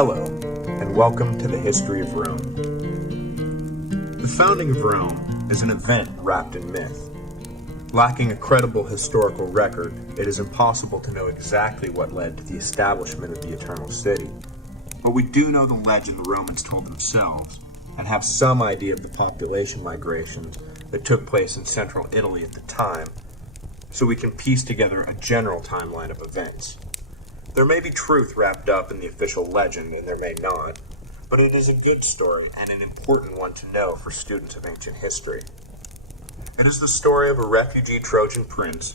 Hello, and welcome to the History of Rome. The founding of Rome is an event wrapped in myth. Lacking a credible historical record, it is impossible to know exactly what led to the establishment of the Eternal City. But we do know the legend the Romans told themselves, and have some idea of the population migrations that took place in central Italy at the time, so we can piece together a general timeline of events. There may be truth wrapped up in the official legend, and there may not, but it is a good story and an important one to know for students of ancient history. It is the story of a refugee Trojan prince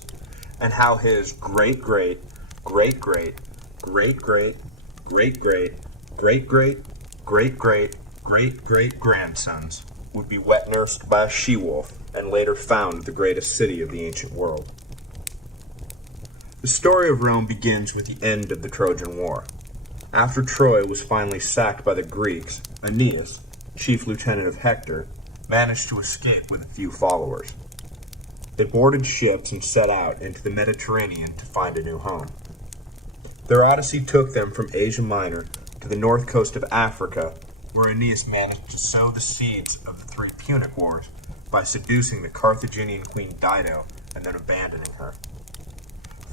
and how his great-great-great-great-great-great-great-great-great-great-great-grandsons would be wet-nursed by a she-wolf and later found the greatest city of the ancient world. The story of Rome begins with the end of the Trojan War. After Troy was finally sacked by the Greeks, Aeneas, chief lieutenant of Hector, managed to escape with a few followers. They boarded ships and set out into the Mediterranean to find a new home. Their odyssey took them from Asia Minor to the north coast of Africa, where Aeneas managed to sow the seeds of the three Punic Wars by seducing the Carthaginian queen Dido and then abandoning her.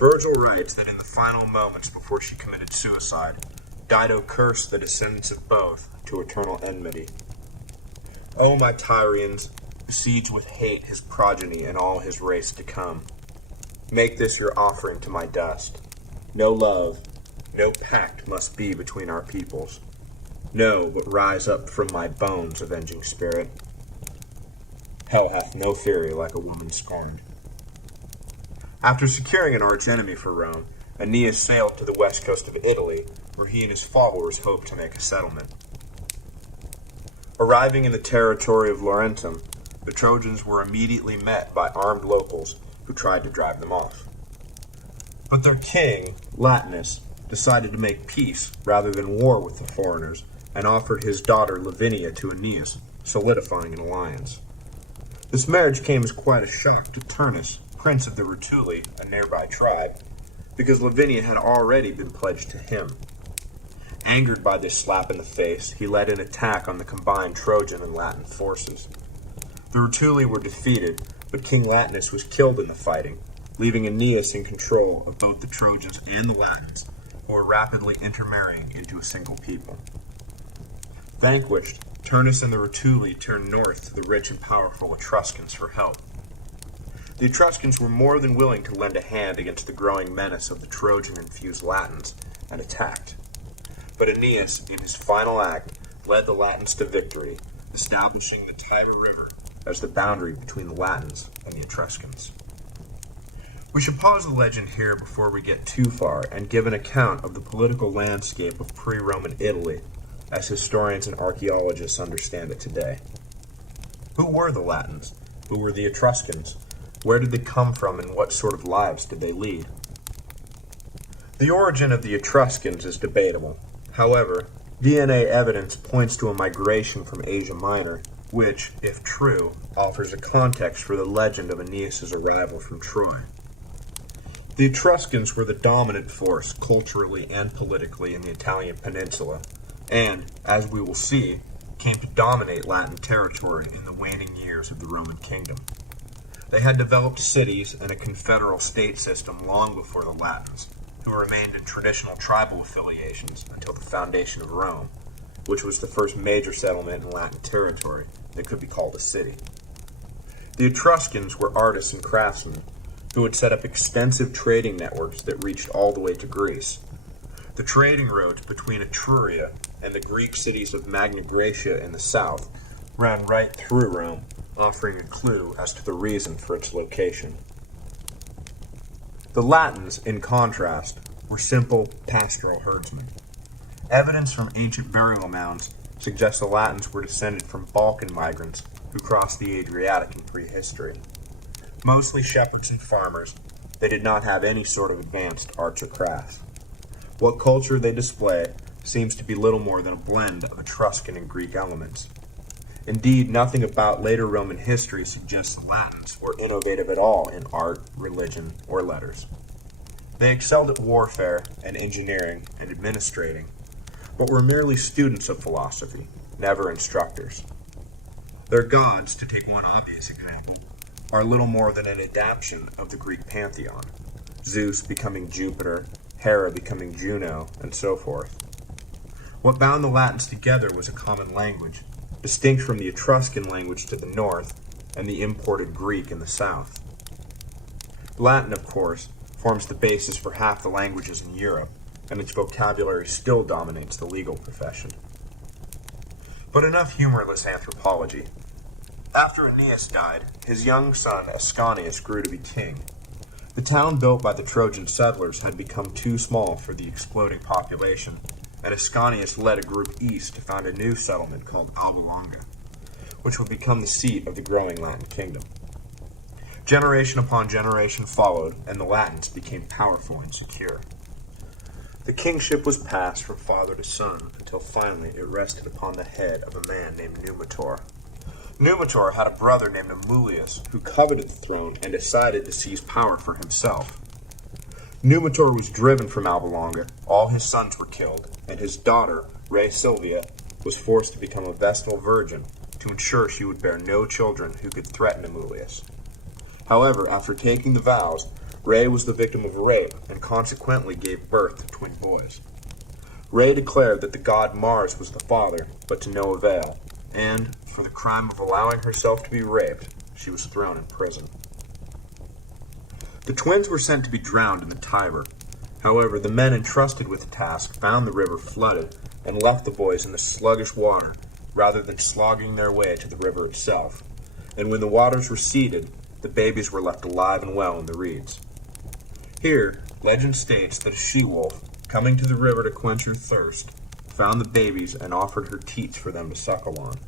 Virgil writes that in the final moments before she committed suicide, Dido cursed the descendants of both to eternal enmity. O my Tyrians, besiege with hate his progeny and all his race to come. Make this your offering to my dust. No love, no pact must be between our peoples. No, but rise up from my bones, avenging spirit. Hell hath no fury like a woman scorned. After securing an archenemy for Rome, Aeneas sailed to the west coast of Italy, where he and his followers hoped to make a settlement. Arriving in the territory of Laurentum, the Trojans were immediately met by armed locals who tried to drive them off. But their king, Latinus, decided to make peace rather than war with the foreigners, and offered his daughter Lavinia to Aeneas, solidifying an alliance. This marriage came as quite a shock to Turnus, prince of the Rutuli, a nearby tribe, because Lavinia had already been pledged to him. Angered by this slap in the face, he led an attack on the combined Trojan and Latin forces. The Rutuli were defeated, but King Latinus was killed in the fighting, leaving Aeneas in control of both the Trojans and the Latins, who were rapidly intermarrying into a single people. Vanquished, Turnus and the Rutuli turned north to the rich and powerful Etruscans for help. The Etruscans were more than willing to lend a hand against the growing menace of the Trojan-infused Latins, and attacked. But Aeneas, in his final act, led the Latins to victory, establishing the Tiber River as the boundary between the Latins and the Etruscans. We should pause the legend here before we get too far and give an account of the political landscape of pre-Roman Italy, as historians and archaeologists understand it today. Who were the Latins? Who were the Etruscans? Where did they come from, and what sort of lives did they lead? The origin of the Etruscans is debatable. However, DNA evidence points to a migration from Asia Minor, which, if true, offers a context for the legend of Aeneas' arrival from Troy. The Etruscans were the dominant force culturally and politically in the Italian peninsula, and, as we will see, came to dominate Latin territory in the waning years of the Roman kingdom. They had developed cities and a confederal state system long before the Latins, who remained in traditional tribal affiliations until the foundation of Rome, which was the first major settlement in Latin territory that could be called a city. The Etruscans were artists and craftsmen who had set up extensive trading networks that reached all the way to Greece. The trading routes between Etruria and the Greek cities of Magna Graecia in the south ran right through Rome, offering a clue as to the reason for its location. The Latins, in contrast, were simple pastoral herdsmen. Evidence from ancient burial mounds suggests the Latins were descended from Balkan migrants who crossed the Adriatic in prehistory. Mostly shepherds and farmers, they did not have any sort of advanced arts or crafts. What culture they display seems to be little more than a blend of Etruscan and Greek elements. Indeed, nothing about later Roman history suggests the Latins were innovative at all in art, religion, or letters. They excelled at warfare and engineering and administrating, but were merely students of philosophy, never instructors. Their gods, to take one obvious example, are little more than an adaptation of the Greek pantheon, Zeus becoming Jupiter, Hera becoming Juno, and so forth. What bound the Latins together was a common language, distinct from the Etruscan language to the north and the imported Greek in the south. Latin, of course, forms the basis for half the languages in Europe, and its vocabulary still dominates the legal profession. But enough humorless anthropology. After Aeneas died, his young son Ascanius grew to be king. The town built by the Trojan settlers had become too small for the exploding population, and Ascanius led a group east to found a new settlement called Alba Longa, which would become the seat of the growing Latin kingdom. Generation upon generation followed, and the Latins became powerful and secure. The kingship was passed from father to son until finally it rested upon the head of a man named Numitor. Numitor had a brother named Romulus who coveted the throne and decided to seize power for himself. Numitor was driven from Alba Longa, all his sons were killed, and his daughter, Rea Silvia, was forced to become a Vestal virgin to ensure she would bear no children who could threaten Romulus. However, after taking the vows, Rea was the victim of rape and consequently gave birth to twin boys. Rea declared that the god Mars was the father, but to no avail, and, for the crime of allowing herself to be raped, she was thrown in prison. The twins were sent to be drowned in the Tiber. However, the men entrusted with the task found the river flooded and left the boys in the sluggish water rather than slogging their way to the river itself. And when the waters receded, the babies were left alive and well in the reeds. Here, legend states that a she-wolf, coming to the river to quench her thirst, found the babies and offered her teats for them to suckle on.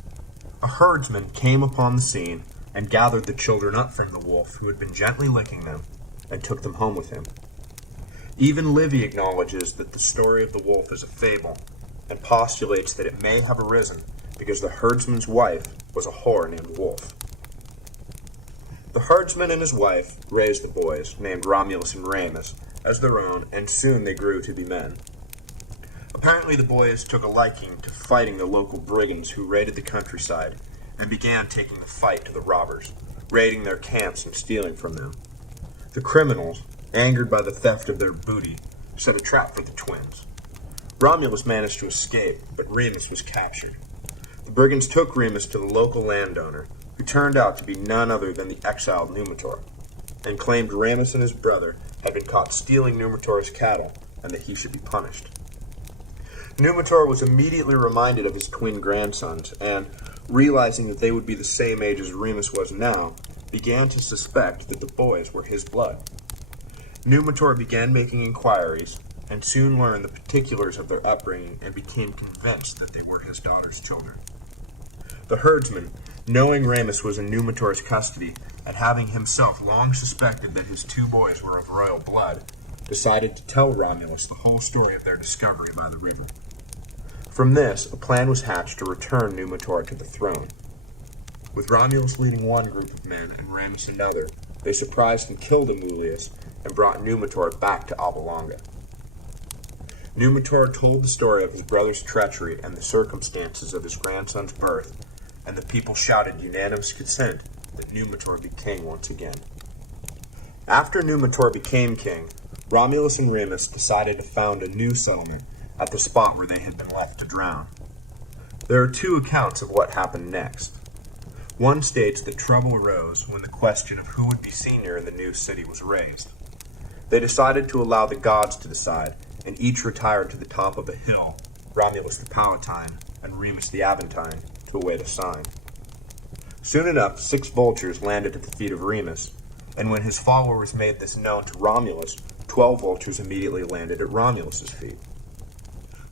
A herdsman came upon the scene and gathered the children up from the wolf who had been gently licking them and took them home with him. Even Livy acknowledges that the story of the wolf is a fable and postulates that it may have arisen because the herdsman's wife was a whore named Wolf. The herdsman and his wife raised the boys, named Romulus and Remus, as their own, and soon they grew to be men. Apparently the boys took a liking to fighting the local brigands who raided the countryside, and began taking the fight to the robbers, raiding their camps and stealing from them. The criminals, angered by the theft of their booty, set a trap for the twins. Romulus managed to escape, but Remus was captured. The brigands took Remus to the local landowner, who turned out to be none other than the exiled Numitor, and claimed Remus and his brother had been caught stealing Numitor's cattle, and that he should be punished. Numitor was immediately reminded of his twin grandsons, and, realizing that they would be the same age as Remus was now, began to suspect that the boys were his blood. Numitor began making inquiries, and soon learned the particulars of their upbringing and became convinced that they were his daughter's children. The herdsman, knowing Remus was in Numitor's custody, and having himself long suspected that his two boys were of royal blood, decided to tell Romulus the whole story of their discovery by the river. From this, a plan was hatched to return Numitor to the throne. With Romulus leading one group of men and Remus another, they surprised and killed Romulus and brought Numitor back to Alba Longa. Numitor told the story of his brother's treachery and the circumstances of his grandson's birth, and the people shouted unanimous consent that Numitor be king once again. After Numitor became king, Romulus and Remus decided to found a new settlement at the spot where they had been left to drown. There are two accounts of what happened next. One states that trouble arose when the question of who would be senior in the new city was raised. They decided to allow the gods to decide, and each retired to the top of a hill, Romulus the Palatine and Remus the Aventine, to await a sign. Soon enough, 6 vultures landed at the feet of Remus, and when his followers made this known to Romulus, 12 vultures immediately landed at Romulus's feet.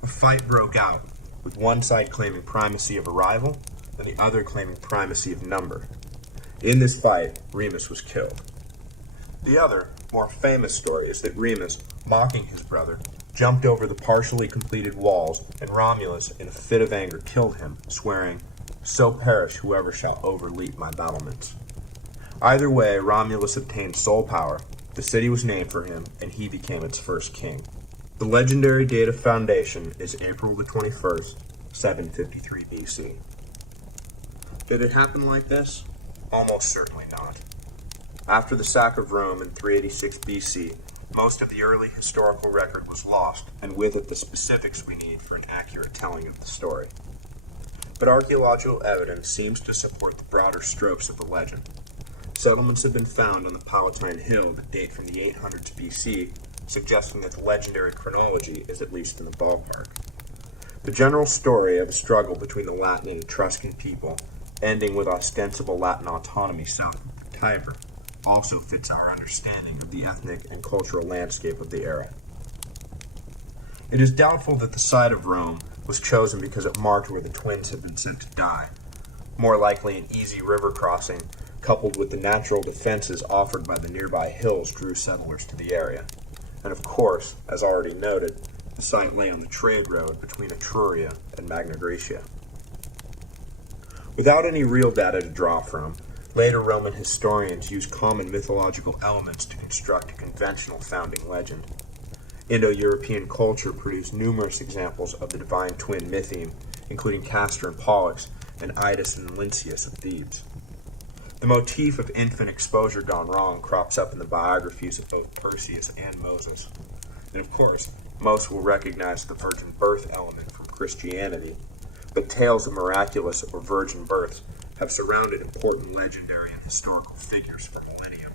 A fight broke out, with one side claiming primacy of arrival, and the other claiming primacy of number. In this fight, Remus was killed. The other, more famous story is that Remus, mocking his brother, jumped over the partially completed walls, and Romulus, in a fit of anger, killed him, swearing, "So perish whoever shall overleap my battlements." Either way, Romulus obtained sole power, the city was named for him, and he became its first king. The legendary date of foundation is April the 21st, 753 BC. Did it happen like this? Almost certainly not. After the sack of Rome in 386 BC, most of the early historical record was lost, and with it the specifics we need for an accurate telling of the story. But archaeological evidence seems to support the broader strokes of the legend. Settlements have been found on the Palatine Hill that date from the 800s BC, suggesting that the legendary chronology is at least in the ballpark. The general story of a struggle between the Latin and Etruscan people, ending with ostensible Latin autonomy south of the Tiber, also fits our understanding of the ethnic and cultural landscape of the era. It is doubtful that the site of Rome was chosen because it marked where the twins had been sent to die. More likely an easy river crossing, coupled with the natural defenses offered by the nearby hills, drew settlers to the area. And of course, as already noted, the site lay on the trade road between Etruria and Magna Graecia. Without any real data to draw from, later Roman historians used common mythological elements to construct a conventional founding legend. Indo-European culture produced numerous examples of the divine twin mytheme, including Castor and Pollux, and Idas and Lynceus of Thebes. The motif of infant exposure gone wrong crops up in the biographies of both Perseus and Moses. And of course, most will recognize the virgin birth element from Christianity, but tales of miraculous or virgin births have surrounded important legendary and historical figures for millennia.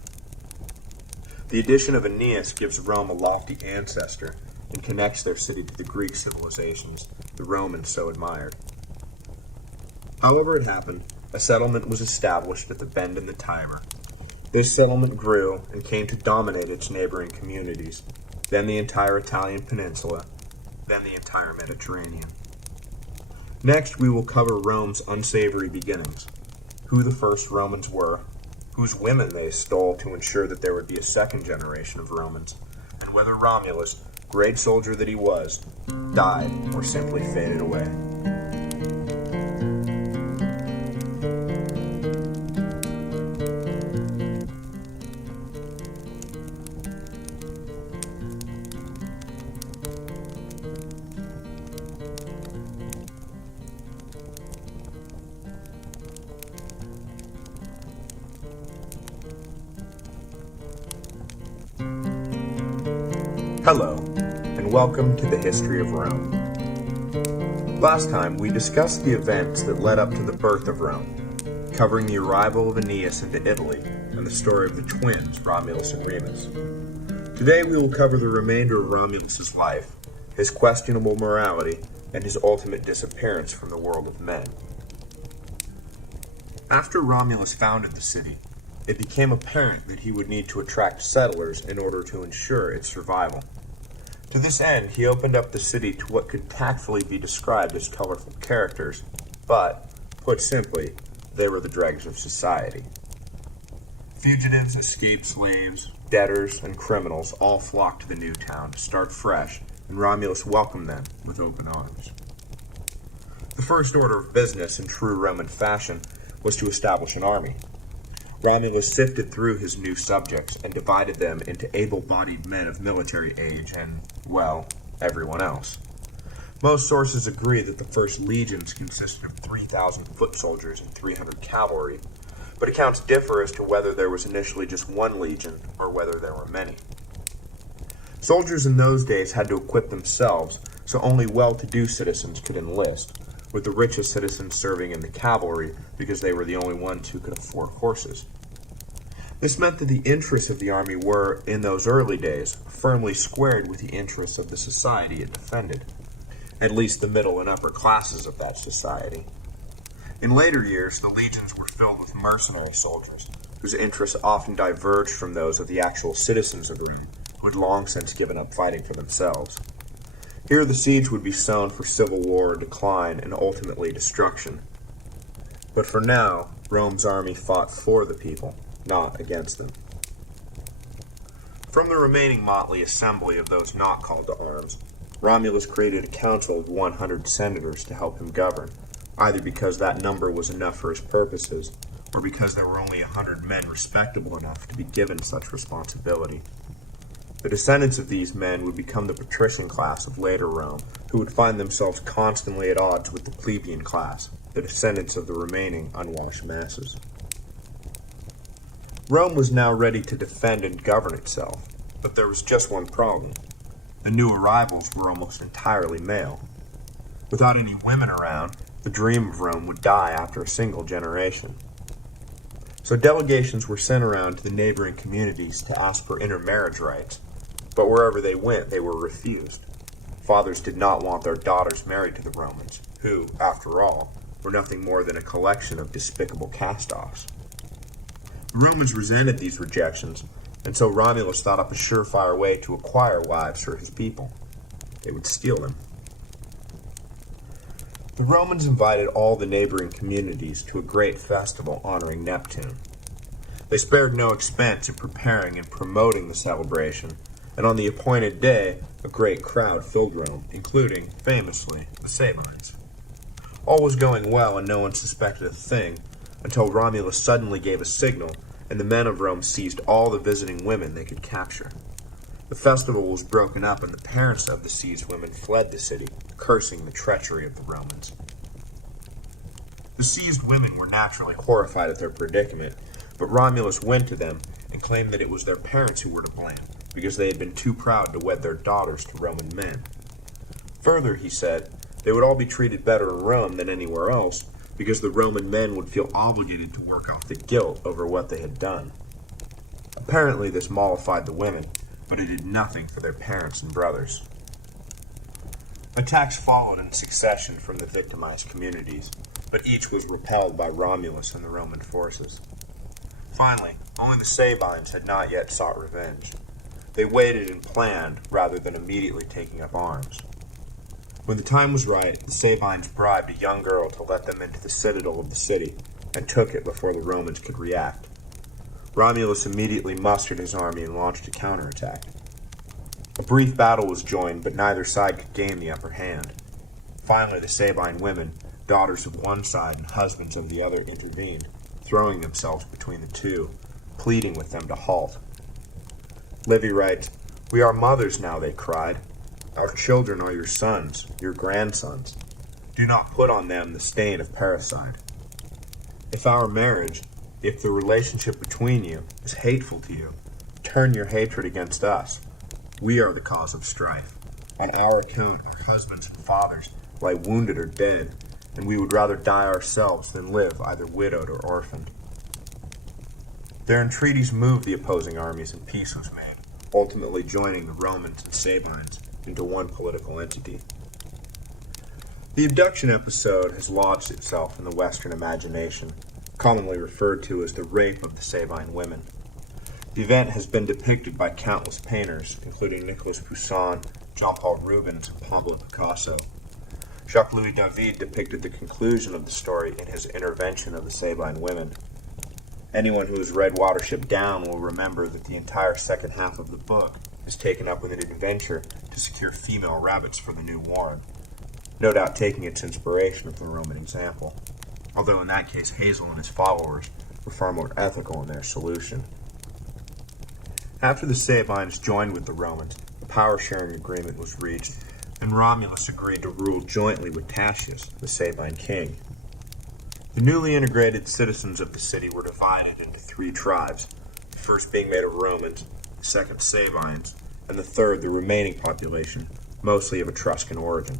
The addition of Aeneas gives Rome a lofty ancestor and connects their city to the Greek civilizations the Romans so admired. However it happened, a settlement was established at the bend in the Tiber. This settlement grew and came to dominate its neighboring communities, then the entire Italian peninsula, then the entire Mediterranean. Next, we will cover Rome's unsavory beginnings, who the first Romans were, whose women they stole to ensure that there would be a second generation of Romans, and whether Romulus, great soldier that he was, died or simply faded away. Hello, and welcome to the History of Rome. Last time, we discussed the events that led up to the birth of Rome, covering the arrival of Aeneas into Italy and the story of the twins, Romulus and Remus. Today, we will cover the remainder of Romulus's life, his questionable morality, and his ultimate disappearance from the world of men. After Romulus founded the city, it became apparent that he would need to attract settlers in order to ensure its survival. To this end, he opened up the city to what could tactfully be described as colorful characters, but, put simply, they were the dregs of society. Fugitives, escaped slaves, debtors, and criminals all flocked to the new town to start fresh, and Romulus welcomed them with open arms. The first order of business in true Roman fashion was to establish an army. Romulus sifted through his new subjects and divided them into able-bodied men of military age and, well, everyone else. Most sources agree that the first legions consisted of 3,000 foot soldiers and 300 cavalry, but accounts differ as to whether there was initially just one legion or whether there were many. Soldiers in those days had to equip themselves, so only well-to-do citizens could enlist, with the richest citizens serving in the cavalry because they were the only ones who could afford horses. This meant that the interests of the army were, in those early days, firmly squared with the interests of the society it defended, at least the middle and upper classes of that society. In later years, the legions were filled with mercenary soldiers, whose interests often diverged from those of the actual citizens of Rome, who had long since given up fighting for themselves. Here the siege would be sown for civil war, decline, and ultimately destruction. But for now, Rome's army fought for the people, not against them. From the remaining motley assembly of those not called to arms, Romulus created a council of 100 senators to help him govern, either because that number was enough for his purposes, or because there were only 100 men respectable enough to be given such responsibility. The descendants of these men would become the patrician class of later Rome, who would find themselves constantly at odds with the plebeian class, the descendants of the remaining unwashed masses. Rome was now ready to defend and govern itself, but there was just one problem. The new arrivals were almost entirely male. Without any women around, the dream of Rome would die after a single generation. So delegations were sent around to the neighboring communities to ask for intermarriage rights, but wherever they went, they were refused. Fathers did not want their daughters married to the Romans, who, after all, were nothing more than a collection of despicable cast-offs. The Romans resented these rejections, and so Romulus thought up a surefire way to acquire wives for his people. They would steal them. The Romans invited all the neighboring communities to a great festival honoring Neptune. They spared no expense in preparing and promoting the celebration, and on the appointed day, a great crowd filled Rome, including, famously, the Sabines. All was going well and no one suspected a thing, until Romulus suddenly gave a signal, and the men of Rome seized all the visiting women they could capture. The festival was broken up, and the parents of the seized women fled the city, cursing the treachery of the Romans. The seized women were naturally horrified at their predicament, but Romulus went to them and claimed that it was their parents who were to blame, because they had been too proud to wed their daughters to Roman men. Further, he said, they would all be treated better in Rome than anywhere else, because the Roman men would feel obligated to work off the guilt over what they had done. Apparently this mollified the women, but it did nothing for their parents and brothers. Attacks followed in succession from the victimized communities, but each was repelled by Romulus and the Roman forces. Finally, only the Sabines had not yet sought revenge. They waited and planned rather than immediately taking up arms. When the time was right, the Sabines bribed a young girl to let them into the citadel of the city, and took it before the Romans could react. Romulus immediately mustered his army and launched a counterattack. A brief battle was joined, but neither side could gain the upper hand. Finally, the Sabine women, daughters of one side and husbands of the other, intervened, throwing themselves between the two, pleading with them to halt. Livy writes, "We are mothers now," they cried. "Our children are your sons, your grandsons. Do not put on them the stain of parricide. If our marriage, if the relationship between you, is hateful to you, turn your hatred against us. We are the cause of strife. On our account, our husbands and fathers lie wounded or dead, and we would rather die ourselves than live either widowed or orphaned." Their entreaties moved the opposing armies, and peace was made, ultimately joining the Romans and Sabines into one political entity. The abduction episode has lodged itself in the Western imagination, commonly referred to as the rape of the Sabine women. The event has been depicted by countless painters, including Nicolas Poussin, Jean-Paul Rubens, and Pablo Picasso. Jacques-Louis David depicted the conclusion of the story in his Intervention of the Sabine Women. Anyone who has read Watership Down will remember that the entire second half of the book is taken up with an adventure to secure female rabbits for the new warren, no doubt taking its inspiration from the Roman example, although in that case Hazel and his followers were far more ethical in their solution. After the Sabines joined with the Romans, a power-sharing agreement was reached, and Romulus agreed to rule jointly with Tatius, the Sabine king. The newly integrated citizens of the city were divided into 3 tribes, the first being made of Romans, the second Sabines, and the third the remaining population, mostly of Etruscan origin.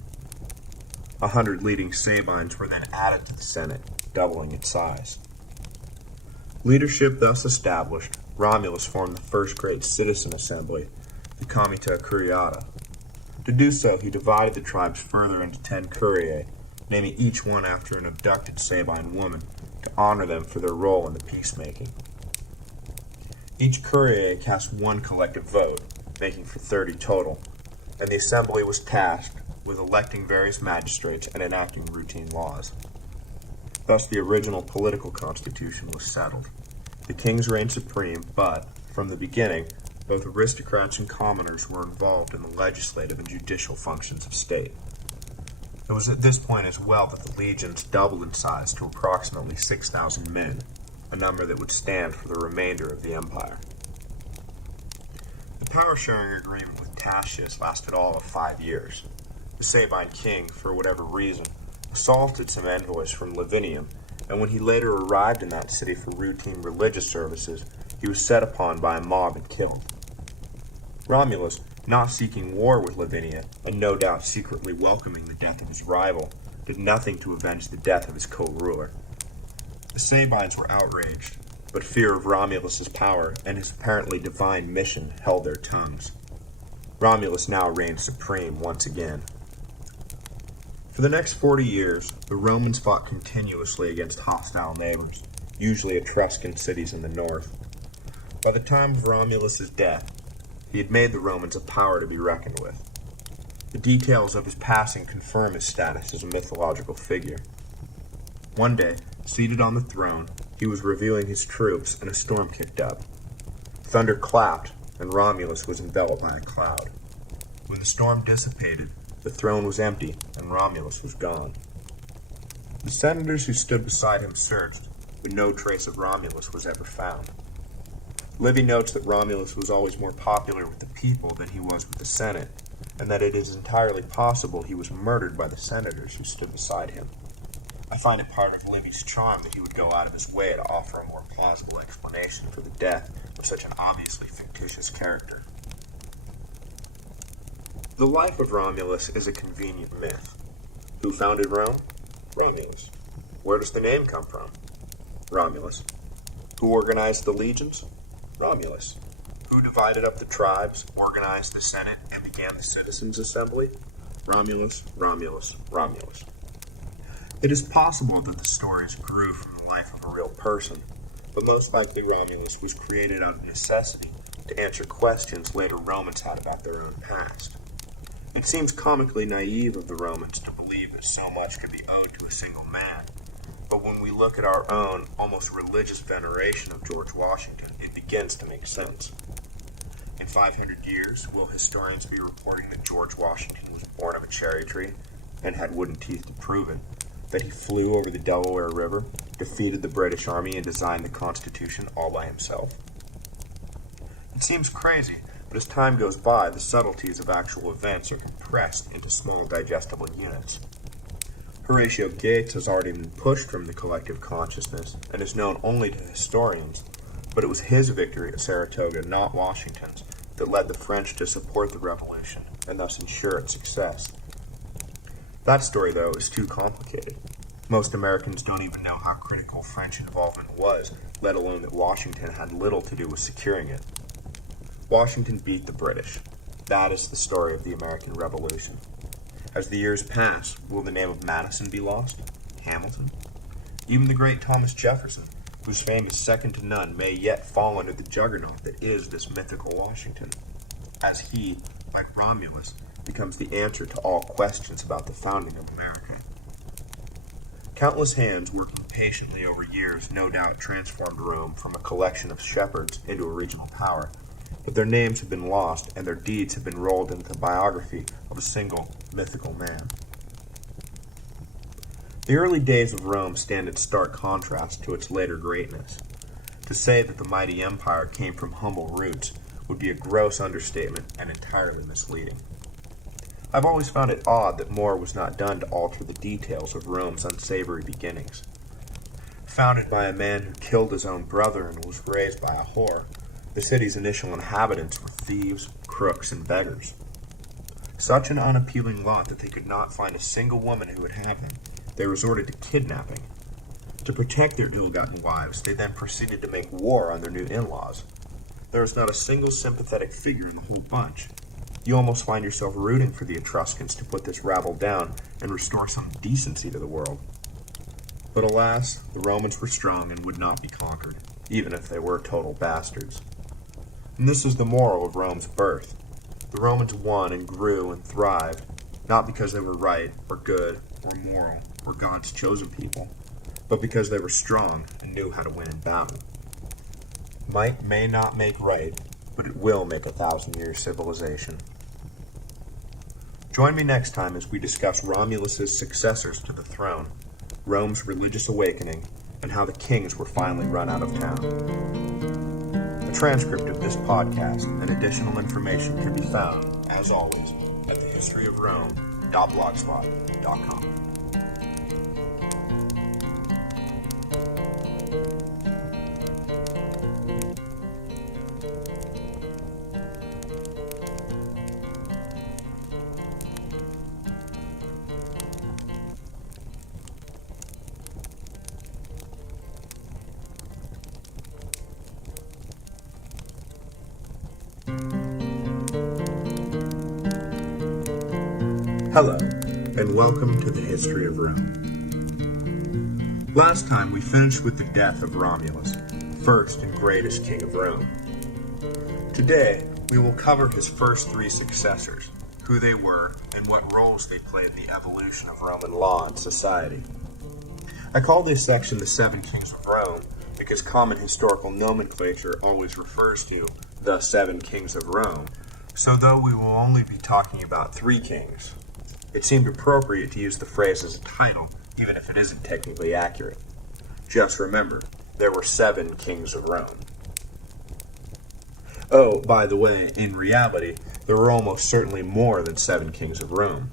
100 leading Sabines were then added to the Senate, doubling its size. Leadership thus established, Romulus formed the first great citizen assembly, the Comitia Curiata. To do so, he divided the tribes further into 10 curiae, naming each one after an abducted Sabine woman, to honor them for their role in the peacemaking. Each curiae cast 1 collective vote, making for 30 total, and the assembly was tasked with electing various magistrates and enacting routine laws. Thus the original political constitution was settled. The kings reigned supreme, but, from the beginning, both aristocrats and commoners were involved in the legislative and judicial functions of state. It was at this point as well that the legions doubled in size to approximately 6,000 men, a number that would stand for the remainder of the empire. The power-sharing agreement with Tatius lasted all of 5 years. The Sabine king, for whatever reason, assaulted some envoys from Lavinium, and when he later arrived in that city for routine religious services, he was set upon by a mob and killed. Romulus, not seeking war with Lavinia, and no doubt secretly welcoming the death of his rival, did nothing to avenge the death of his co-ruler. The Sabines were outraged, but fear of Romulus's power and his apparently divine mission held their tongues. Romulus now reigned supreme once again. For the next 40 years, the Romans fought continuously against hostile neighbors, usually Etruscan cities in the north. By the time of Romulus's death, he had made the Romans a power to be reckoned with. The details of his passing confirm his status as a mythological figure. One day, seated on the throne, he was reviewing his troops and a storm kicked up. Thunder clapped, and Romulus was enveloped by a cloud. When the storm dissipated, the throne was empty, and Romulus was gone. The senators who stood beside him searched, but no trace of Romulus was ever found. Livy notes that Romulus was always more popular with the people than he was with the Senate, and that it is entirely possible he was murdered by the senators who stood beside him. I find it part of Livy's charm that he would go out of his way to offer a more plausible explanation for the death of such an obviously fictitious character. The life of Romulus is a convenient myth. Who founded Rome? Romulus. Where does the name come from? Romulus. Who organized the legions? Romulus. Who divided up the tribes, organized the Senate, and began the Citizens' Assembly? Romulus, Romulus, Romulus. It is possible that the stories grew from the life of a real person, but most likely Romulus was created out of necessity to answer questions later Romans had about their own past. It seems comically naive of the Romans to believe that so much could be owed to a single man, but when we look at our own almost religious veneration of George Washington, it begins to make sense. In 500 years, will historians be reporting that George Washington was born of a cherry tree and had wooden teeth to prove it, that he flew over the Delaware River, defeated the British Army, and designed the Constitution all by himself? It seems crazy, but as time goes by, the subtleties of actual events are compressed into small digestible units. Horatio Gates has already been pushed from the collective consciousness and is known only to historians, but it was his victory at Saratoga, not Washington's, that led the French to support the revolution and thus ensure its success. That story, though, is too complicated. Most Americans don't even know how critical French involvement was, let alone that Washington had little to do with securing it. Washington beat the British. That is the story of the American Revolution. As the years pass, will the name of Madison be lost? Hamilton? Even the great Thomas Jefferson, whose fame is second to none, may yet fall under the juggernaut that is this mythical Washington, as he, like Romulus, becomes the answer to all questions about the founding of America. Countless hands working patiently over years no doubt transformed Rome from a collection of shepherds into a regional power, but their names have been lost and their deeds have been rolled into the biography of a single mythical man. The early days of Rome stand in stark contrast to its later greatness. To say that the mighty empire came from humble roots would be a gross understatement and entirely misleading. I've always found it odd that more was not done to alter the details of Rome's unsavory beginnings. Founded by a man who killed his own brother and was raised by a whore, the city's initial inhabitants were thieves, crooks, and beggars. Such an unappealing lot that they could not find a single woman who would have them, they resorted to kidnapping. To protect their ill-gotten wives, they then proceeded to make war on their new in-laws. There is not a single sympathetic figure in the whole bunch. You almost find yourself rooting for the Etruscans to put this rabble down and restore some decency to the world. But alas, the Romans were strong and would not be conquered, even if they were total bastards. And this is the moral of Rome's birth. The Romans won and grew and thrived, not because they were right or good or moral or God's chosen people, but because they were strong and knew how to win in battle. Might may not make right, but it will make 1,000-year civilization. Join me next time as we discuss Romulus's successors to the throne, Rome's religious awakening, and how the kings were finally run out of town. transcript of this podcast and additional information can be found, as always, at thehistoryofrome.blogspot.com. Hello, and welcome to the History of Rome. Last time we finished with the death of Romulus, first and greatest king of Rome. Today, we will cover his first three successors, who they were, and what roles they played in the evolution of Roman law and society. I call this section the Seven Kings of Rome because common historical nomenclature always refers to the Seven Kings of Rome, so though we will only be talking about three kings, it seemed appropriate to use the phrase as a title, even if it isn't technically accurate. Just remember, there were 7 kings of Rome. Oh, by the way, in reality, there were almost certainly more than 7 kings of Rome.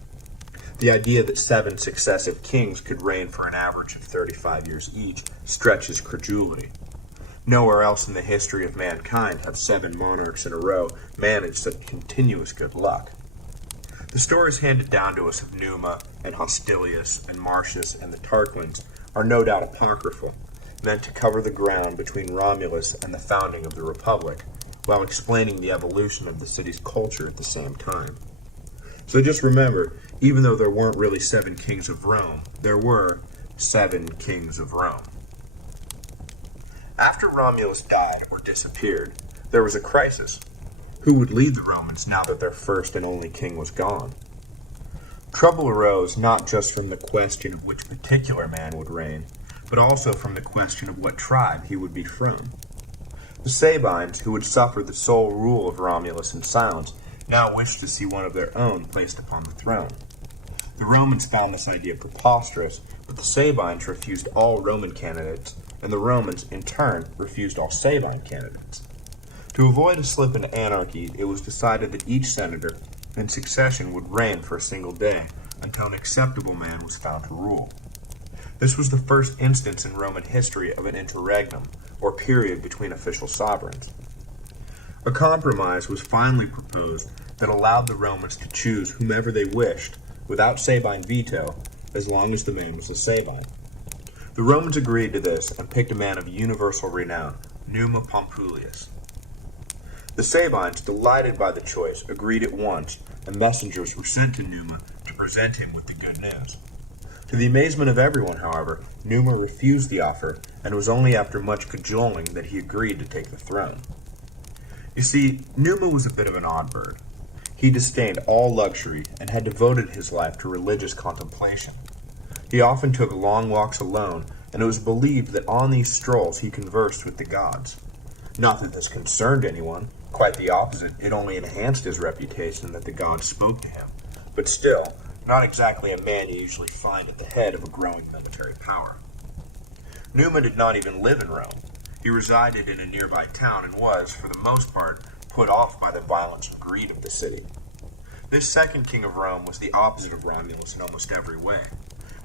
The idea that 7 successive kings could reign for an average of 35 years each stretches credulity. Nowhere else in the history of mankind have 7 monarchs in a row managed such continuous good luck. The stories handed down to us of Numa and Hostilius and Marcius and the Tarquins are no doubt apocryphal, meant to cover the ground between Romulus and the founding of the Republic, while explaining the evolution of the city's culture at the same time. So just remember, even though there weren't really 7 kings of Rome, there were 7 kings of Rome. After Romulus died or disappeared, there was a crisis. Who would lead the Romans now that their first and only king was gone? Trouble arose not just from the question of which particular man would reign, but also from the question of what tribe he would be from. The Sabines, who would suffer the sole rule of Romulus in silence, now wished to see one of their own placed upon the throne. The Romans found this idea preposterous, but the Sabines refused all Roman candidates, and the Romans, in turn, refused all Sabine candidates. To avoid a slip into anarchy, it was decided that each senator in succession would reign for a single day until an acceptable man was found to rule. This was the first instance in Roman history of an interregnum, or period between official sovereigns. A compromise was finally proposed that allowed the Romans to choose whomever they wished, without Sabine veto, as long as the man was a Sabine. The Romans agreed to this and picked a man of universal renown, Numa Pompilius. The Sabines, delighted by the choice, agreed at once, and messengers were sent to Numa to present him with the good news. To the amazement of everyone, however, Numa refused the offer, and it was only after much cajoling that he agreed to take the throne. You see, Numa was a bit of an odd bird. He disdained all luxury and had devoted his life to religious contemplation. He often took long walks alone, and it was believed that on these strolls he conversed with the gods. Not that this concerned anyone. Quite the opposite, it only enhanced his reputation that the gods spoke to him. But still, not exactly a man you usually find at the head of a growing military power. Numa did not even live in Rome. He resided in a nearby town and was, for the most part, put off by the violence and greed of the city. This second king of Rome was the opposite of Romulus in almost every way.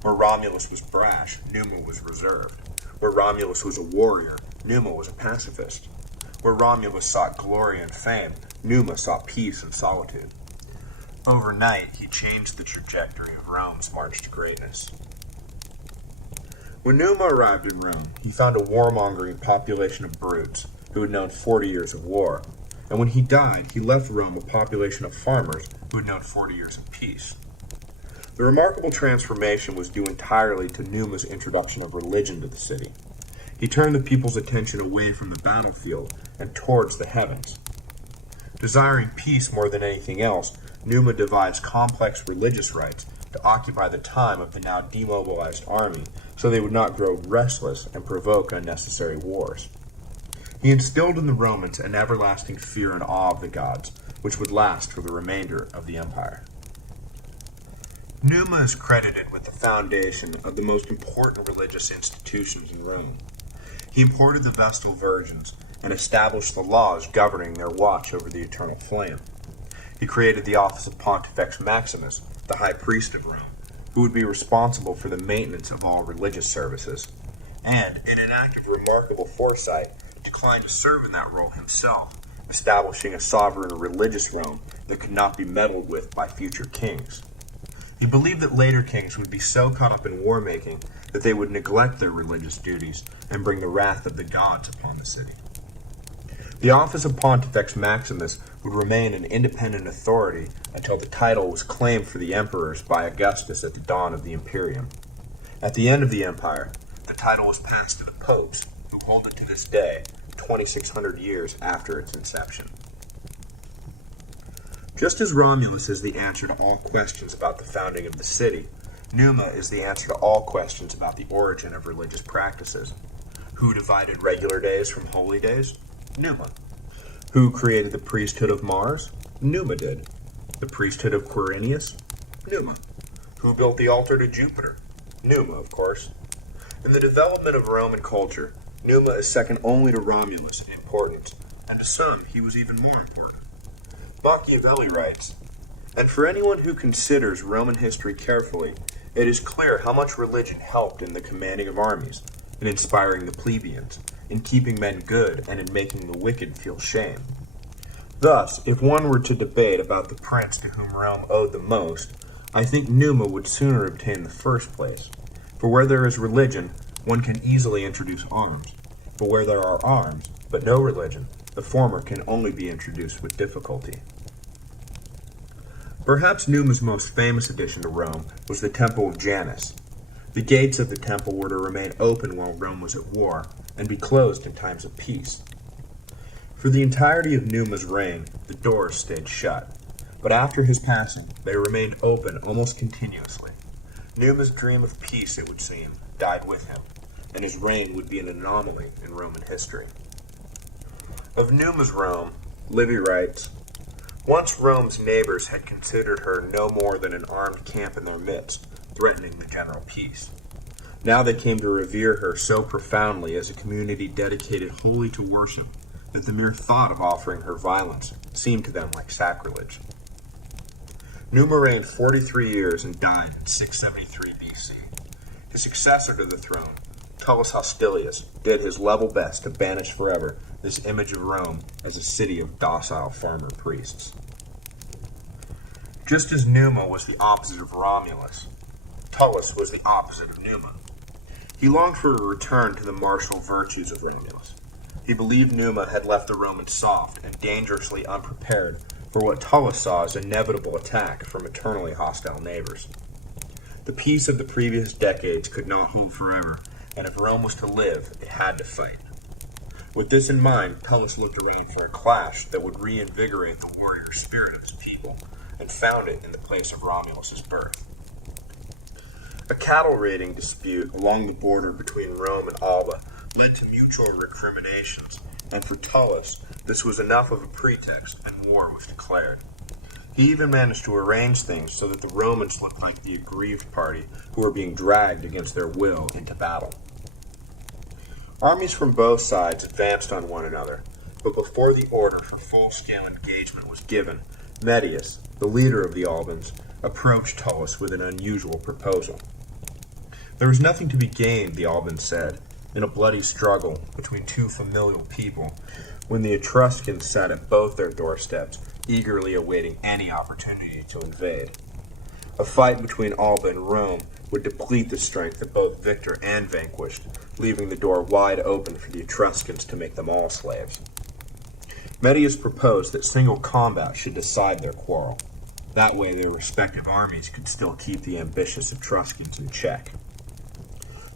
Where Romulus was brash, Numa was reserved. Where Romulus was a warrior, Numa was a pacifist. Where Romulus sought glory and fame, Numa sought peace and solitude. Overnight, he changed the trajectory of Rome's march to greatness. When Numa arrived in Rome, he found a warmongering population of brutes who had known 40 years of war, and when he died, he left Rome a population of farmers who had known 40 years of peace. The remarkable transformation was due entirely to Numa's introduction of religion to the city. He turned the people's attention away from the battlefield and towards the heavens. Desiring peace more than anything else, Numa devised complex religious rites to occupy the time of the now demobilized army so they would not grow restless and provoke unnecessary wars. He instilled in the Romans an everlasting fear and awe of the gods, which would last for the remainder of the empire. Numa is credited with the foundation of the most important religious institutions in Rome. He imported the Vestal Virgins and established the laws governing their watch over the eternal flame. He created the office of Pontifex Maximus, the high priest of Rome, who would be responsible for the maintenance of all religious services, and, in an act of remarkable foresight, declined to serve in that role himself, establishing a sovereign religious Rome that could not be meddled with by future kings. He believed that later kings would be so caught up in war-making that they would neglect their religious duties and bring the wrath of the gods upon the city. The office of Pontifex Maximus would remain an independent authority until the title was claimed for the emperors by Augustus at the dawn of the Imperium. At the end of the empire, the title was passed to the popes, who hold it to this day, 2,600 years after its inception. Just as Romulus is the answer to all questions about the founding of the city, Numa is the answer to all questions about the origin of religious practices. Who divided regular days from holy days? Numa. Who created the priesthood of Mars? Numa did. The priesthood of Quirinius? Numa. Who built the altar to Jupiter? Numa, of course. In the development of Roman culture, Numa is second only to Romulus in importance, and to some he was even more important. Machiavelli writes, "And for anyone who considers Roman history carefully, it is clear how much religion helped in the commanding of armies, in inspiring the plebeians, in keeping men good, and in making the wicked feel shame. Thus, if one were to debate about the prince to whom Rome owed the most, I think Numa would sooner obtain the first place. For where there is religion, one can easily introduce arms. But where there are arms, but no religion, the former can only be introduced with difficulty." Perhaps Numa's most famous addition to Rome was the Temple of Janus. The gates of the temple were to remain open while Rome was at war, and be closed in times of peace. For the entirety of Numa's reign, the doors stayed shut, but after his passing, they remained open almost continuously. Numa's dream of peace, it would seem, died with him, and his reign would be an anomaly in Roman history. Of Numa's Rome, Livy writes, "Once Rome's neighbors had considered her no more than an armed camp in their midst, threatening the general peace. Now they came to revere her so profoundly as a community dedicated wholly to worship that the mere thought of offering her violence seemed to them like sacrilege." Numa reigned 43 years and died in 673 BC. His successor to the throne, Tullus Hostilius, did his level best to banish forever this image of Rome as a city of docile farmer priests. Just as Numa was the opposite of Romulus, Tullus was the opposite of Numa. He longed for a return to the martial virtues of Romulus. He believed Numa had left the Romans soft and dangerously unprepared for what Tullus saw as inevitable attack from eternally hostile neighbors. The peace of the previous decades could not hold forever, and if Rome was to live, it had to fight. With this in mind, Tullus looked around for a clash that would reinvigorate the warrior spirit of his people, and found it in the place of Romulus's birth. A cattle raiding dispute along the border between Rome and Alba led to mutual recriminations, and for Tullus, this was enough of a pretext, and war was declared. He even managed to arrange things so that the Romans looked like the aggrieved party who were being dragged against their will into battle. Armies from both sides advanced on one another, but before the order for full-scale engagement was given, Aeneas, the leader of the Albans, approached Tullus with an unusual proposal. There was nothing to be gained, the Albans said, in a bloody struggle between two familial people, when the Etruscans sat at both their doorsteps, eagerly awaiting any opportunity to invade. A fight between Alba and Rome would deplete the strength of both victor and vanquished, leaving the door wide open for the Etruscans to make them all slaves. Aeneas proposed that single combat should decide their quarrel. That way their respective armies could still keep the ambitious Etruscans in check.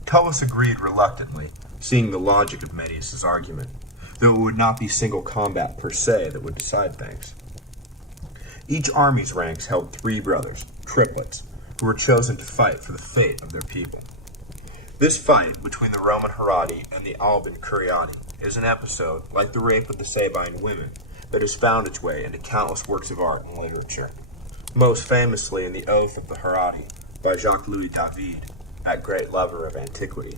Tullus agreed reluctantly, seeing the logic of Aeneas' argument, though it would not be single combat per se that would decide things. Each army's ranks held 3 brothers, triplets, who were chosen to fight for the fate of their people. This fight between the Roman Herati and the Alban Curiati is an episode, like the rape of the Sabine women, that has found its way into countless works of art and literature, most famously in The Oath of the Herati by Jacques-Louis David, that great lover of antiquity.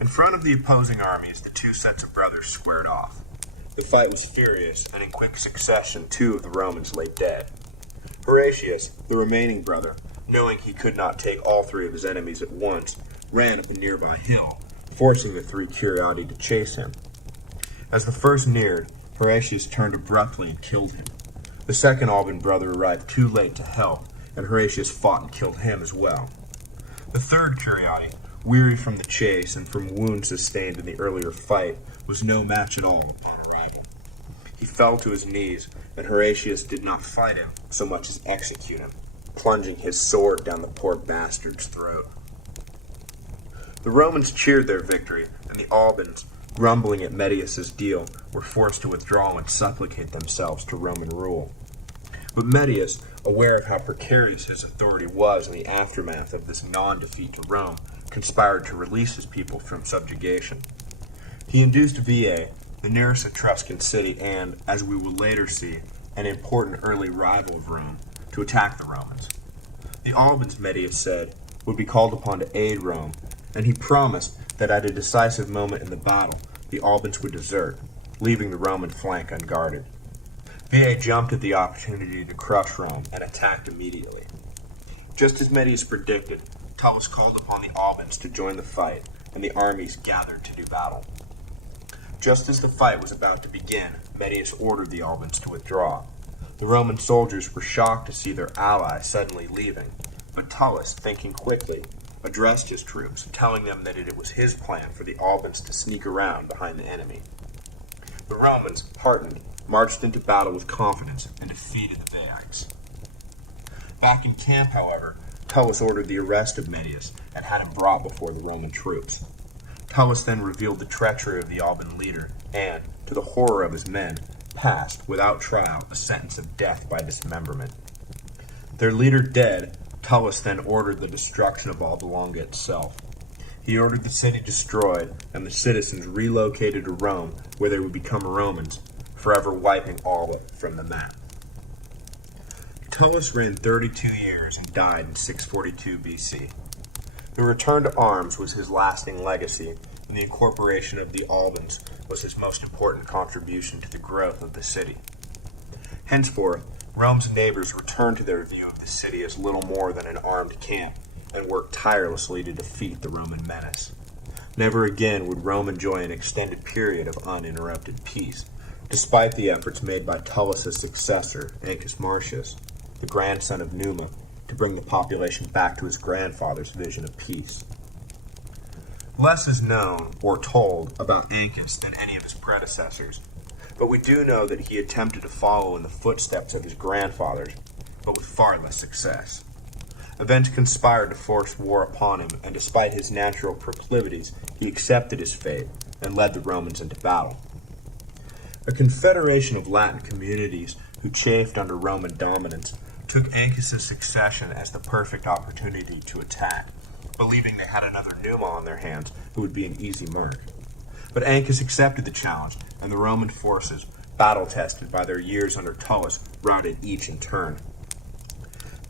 In front of the opposing armies, the two sets of brothers squared off. The fight was furious, and in quick succession, two of the Romans lay dead. Horatius, the remaining brother, knowing he could not take all three of his enemies at once, ran up a nearby hill, forcing the three Curiati to chase him. As the first neared, Horatius turned abruptly and killed him. The second Alban brother arrived too late to help, and Horatius fought and killed him as well. The third Curiati, weary from the chase and from wounds sustained in the earlier fight, was no match at all upon arrival. He fell to his knees, and Horatius did not fight him so much as execute him, plunging his sword down the poor bastard's throat. The Romans cheered their victory, and the Albans, grumbling at Metius's deal, were forced to withdraw and supplicate themselves to Roman rule. But Metius, aware of how precarious his authority was in the aftermath of this non-defeat to Rome, conspired to release his people from subjugation. He induced Veii, the nearest Etruscan city and, as we will later see, an important early rival of Rome, to attack the Romans. The Albans, Metius said, would be called upon to aid Rome, and he promised that at a decisive moment in the battle, the Albans would desert, leaving the Roman flank unguarded. Veii jumped at the opportunity to crush Rome and attacked immediately. Just as Metius predicted, Tullus called upon the Albans to join the fight, and the armies gathered to do battle. Just as the fight was about to begin, Metius ordered the Albans to withdraw. The Roman soldiers were shocked to see their ally suddenly leaving, but Tullus, thinking quickly, addressed his troops, telling them that it was his plan for the Albans to sneak around behind the enemy. The Romans, heartened, marched into battle with confidence and defeated the Veiites. Back in camp, however, Tullus ordered the arrest of Metius and had him brought before the Roman troops. Tullus then revealed the treachery of the Alban leader and, to the horror of his men, passed, without trial, a sentence of death by dismemberment. Their leader dead, Tullus then ordered the destruction of Alba Longa itself. He ordered the city destroyed and the citizens relocated to Rome, where they would become Romans, forever wiping Alba from the map. Tullus reigned 32 years and died in 642 BC. The return to arms was his lasting legacy, and the incorporation of the Albans was his most important contribution to the growth of the city. Henceforth, Rome's neighbors returned to their view of the city as little more than an armed camp, and worked tirelessly to defeat the Roman menace. Never again would Rome enjoy an extended period of uninterrupted peace, despite the efforts made by Tullus's successor, Ancus Marcius, the grandson of Numa, to bring the population back to his grandfather's vision of peace. Less is known, or told, about Ancus than any of his predecessors, but we do know that he attempted to follow in the footsteps of his grandfathers, but with far less success. Events conspired to force war upon him, and despite his natural proclivities, he accepted his fate and led the Romans into battle. A confederation of Latin communities who chafed under Roman dominance took Ancus's succession as the perfect opportunity to attack, believing they had another Numa on their hands who would be an easy mark. But Ancus accepted the challenge, and the Roman forces, battle-tested by their years under Tullus, routed each in turn.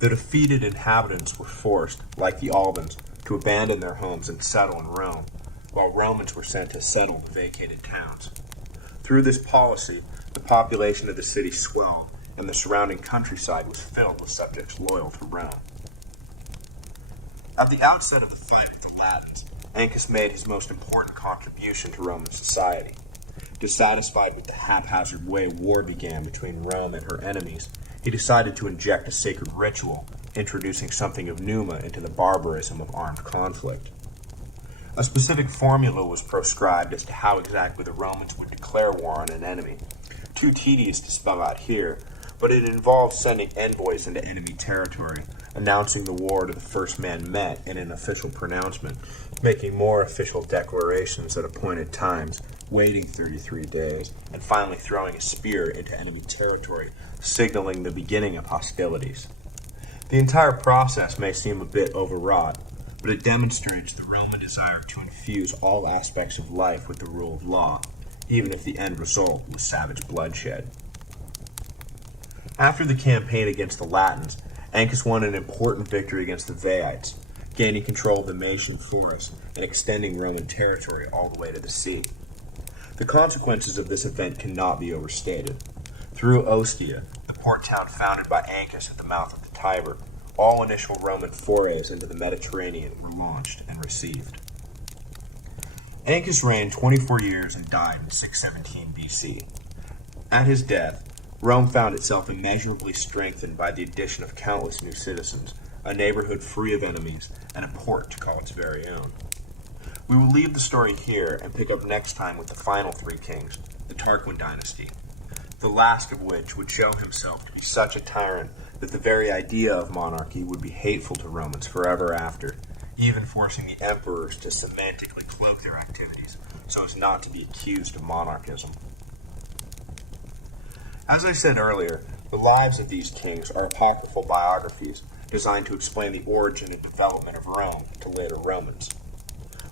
The defeated inhabitants were forced, like the Albans, to abandon their homes and settle in Rome, while Romans were sent to settle the vacated towns. Through this policy, the population of the city swelled, and the surrounding countryside was filled with subjects loyal to Rome. At the outset of the fight with the Latins, Ancus made his most important contribution to Roman society. Dissatisfied with the haphazard way war began between Rome and her enemies, he decided to inject a sacred ritual, introducing something of Numa into the barbarism of armed conflict. A specific formula was proscribed as to how exactly the Romans would declare war on an enemy. Too tedious to spell out here, but it involved sending envoys into enemy territory, announcing the war to the first man met in an official pronouncement, making more official declarations at appointed times, waiting 33 days, and finally throwing a spear into enemy territory, signaling the beginning of hostilities. The entire process may seem a bit overwrought, but it demonstrates the Roman desire to infuse all aspects of life with the rule of law, even if the end result was savage bloodshed. After the campaign against the Latins, Ancus won an important victory against the Veiites, gaining control of the Maesian forest and extending Roman territory all the way to the sea. The consequences of this event cannot be overstated. Through Ostia, the port town founded by Ancus at the mouth of the Tiber, all initial Roman forays into the Mediterranean were launched and received. Ancus reigned 24 years and died in 617 BC. At his death, Rome found itself immeasurably strengthened by the addition of countless new citizens, a neighborhood free of enemies, and a port to call its very own. We will leave the story here and pick up next time with the final three kings, the Tarquin dynasty, the last of which would show himself to be such a tyrant that the very idea of monarchy would be hateful to Romans forever after, even forcing the emperors to semantically cloak their activities so as not to be accused of monarchism. As I said earlier, the lives of these kings are apocryphal biographies designed to explain the origin and development of Rome to later Romans.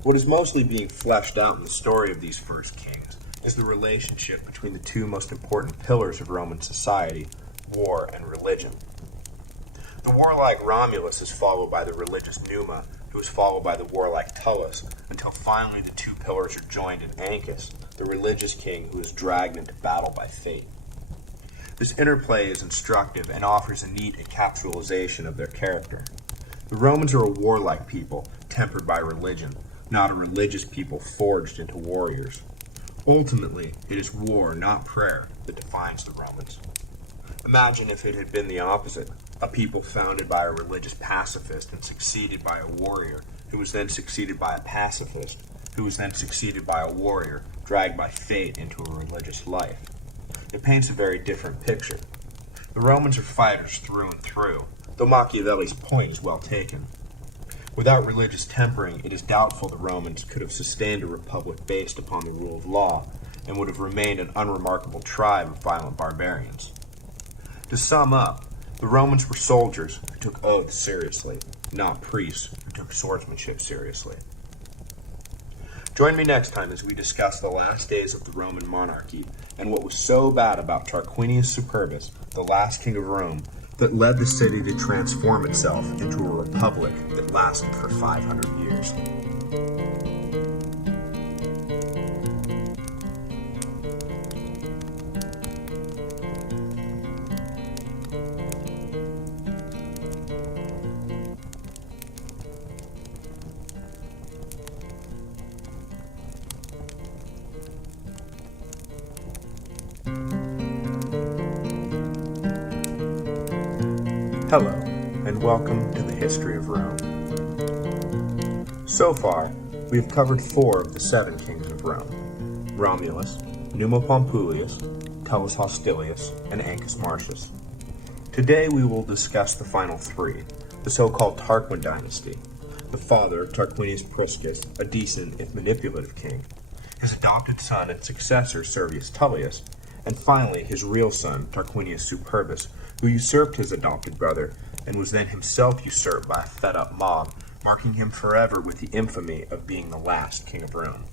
What is mostly being fleshed out in the story of these first kings is the relationship between the two most important pillars of Roman society, war and religion. The warlike Romulus is followed by the religious Numa, who is followed by the warlike Tullus, until finally the two pillars are joined in Ancus, the religious king who is dragged into battle by fate. This interplay is instructive and offers a neat encapsulation of their character. The Romans are a warlike people, tempered by religion, not a religious people forged into warriors. Ultimately, it is war, not prayer, that defines the Romans. Imagine if it had been the opposite, a people founded by a religious pacifist and succeeded by a warrior, who was then succeeded by a pacifist, who was then succeeded by a warrior, dragged by fate into a religious life. It paints a very different picture. The Romans are fighters through and through, though Machiavelli's point is well taken. Without religious tempering, it is doubtful the Romans could have sustained a republic based upon the rule of law, and would have remained an unremarkable tribe of violent barbarians. To sum up, the Romans were soldiers who took oaths seriously, not priests who took swordsmanship seriously. Join me next time as we discuss the last days of the Roman monarchy and what was so bad about Tarquinius Superbus, the last king of Rome, that led the city to transform itself into a republic that lasted for 500 years. Hello, and welcome to the History of Rome. So far, we have covered 4 of the 7 kings of Rome: Romulus, Numa Pompilius, Tullus Hostilius, and Ancus Marcius. Today we will discuss the final 3, the so-called Tarquin dynasty, the father of Tarquinius Priscus, a decent if manipulative king, his adopted son and successor Servius Tullius, and finally his real son Tarquinius Superbus, who usurped his adopted brother and was then himself usurped by a fed-up mob, marking him forever with the infamy of being the last king of Rome.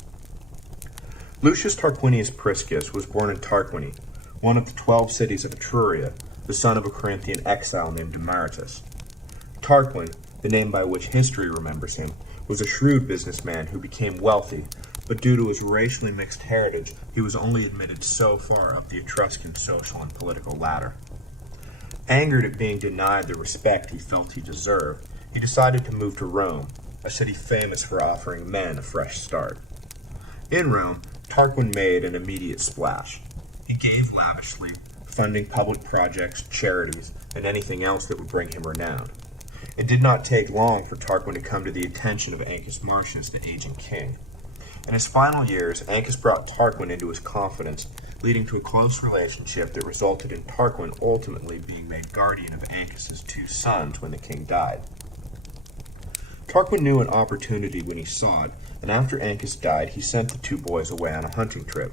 Lucius Tarquinius Priscus was born in Tarquini, one of the 12 cities of Etruria, the son of a Corinthian exile named Demaratus. Tarquin, the name by which history remembers him, was a shrewd businessman who became wealthy, but due to his racially mixed heritage, he was only admitted so far up the Etruscan social and political ladder. Angered at being denied the respect he felt he deserved, he decided to move to Rome, a city famous for offering men a fresh start. In Rome, Tarquin made an immediate splash. He gave lavishly, funding public projects, charities, and anything else that would bring him renown. It did not take long for Tarquin to come to the attention of Ancus Marcius, the aging king. In his final years, Ancus brought Tarquin into his confidence, leading to a close relationship that resulted in Tarquin ultimately being made guardian of Ancus's 2 sons when the king died. Tarquin knew an opportunity when he saw it, and after Ancus died, he sent the 2 boys away on a hunting trip.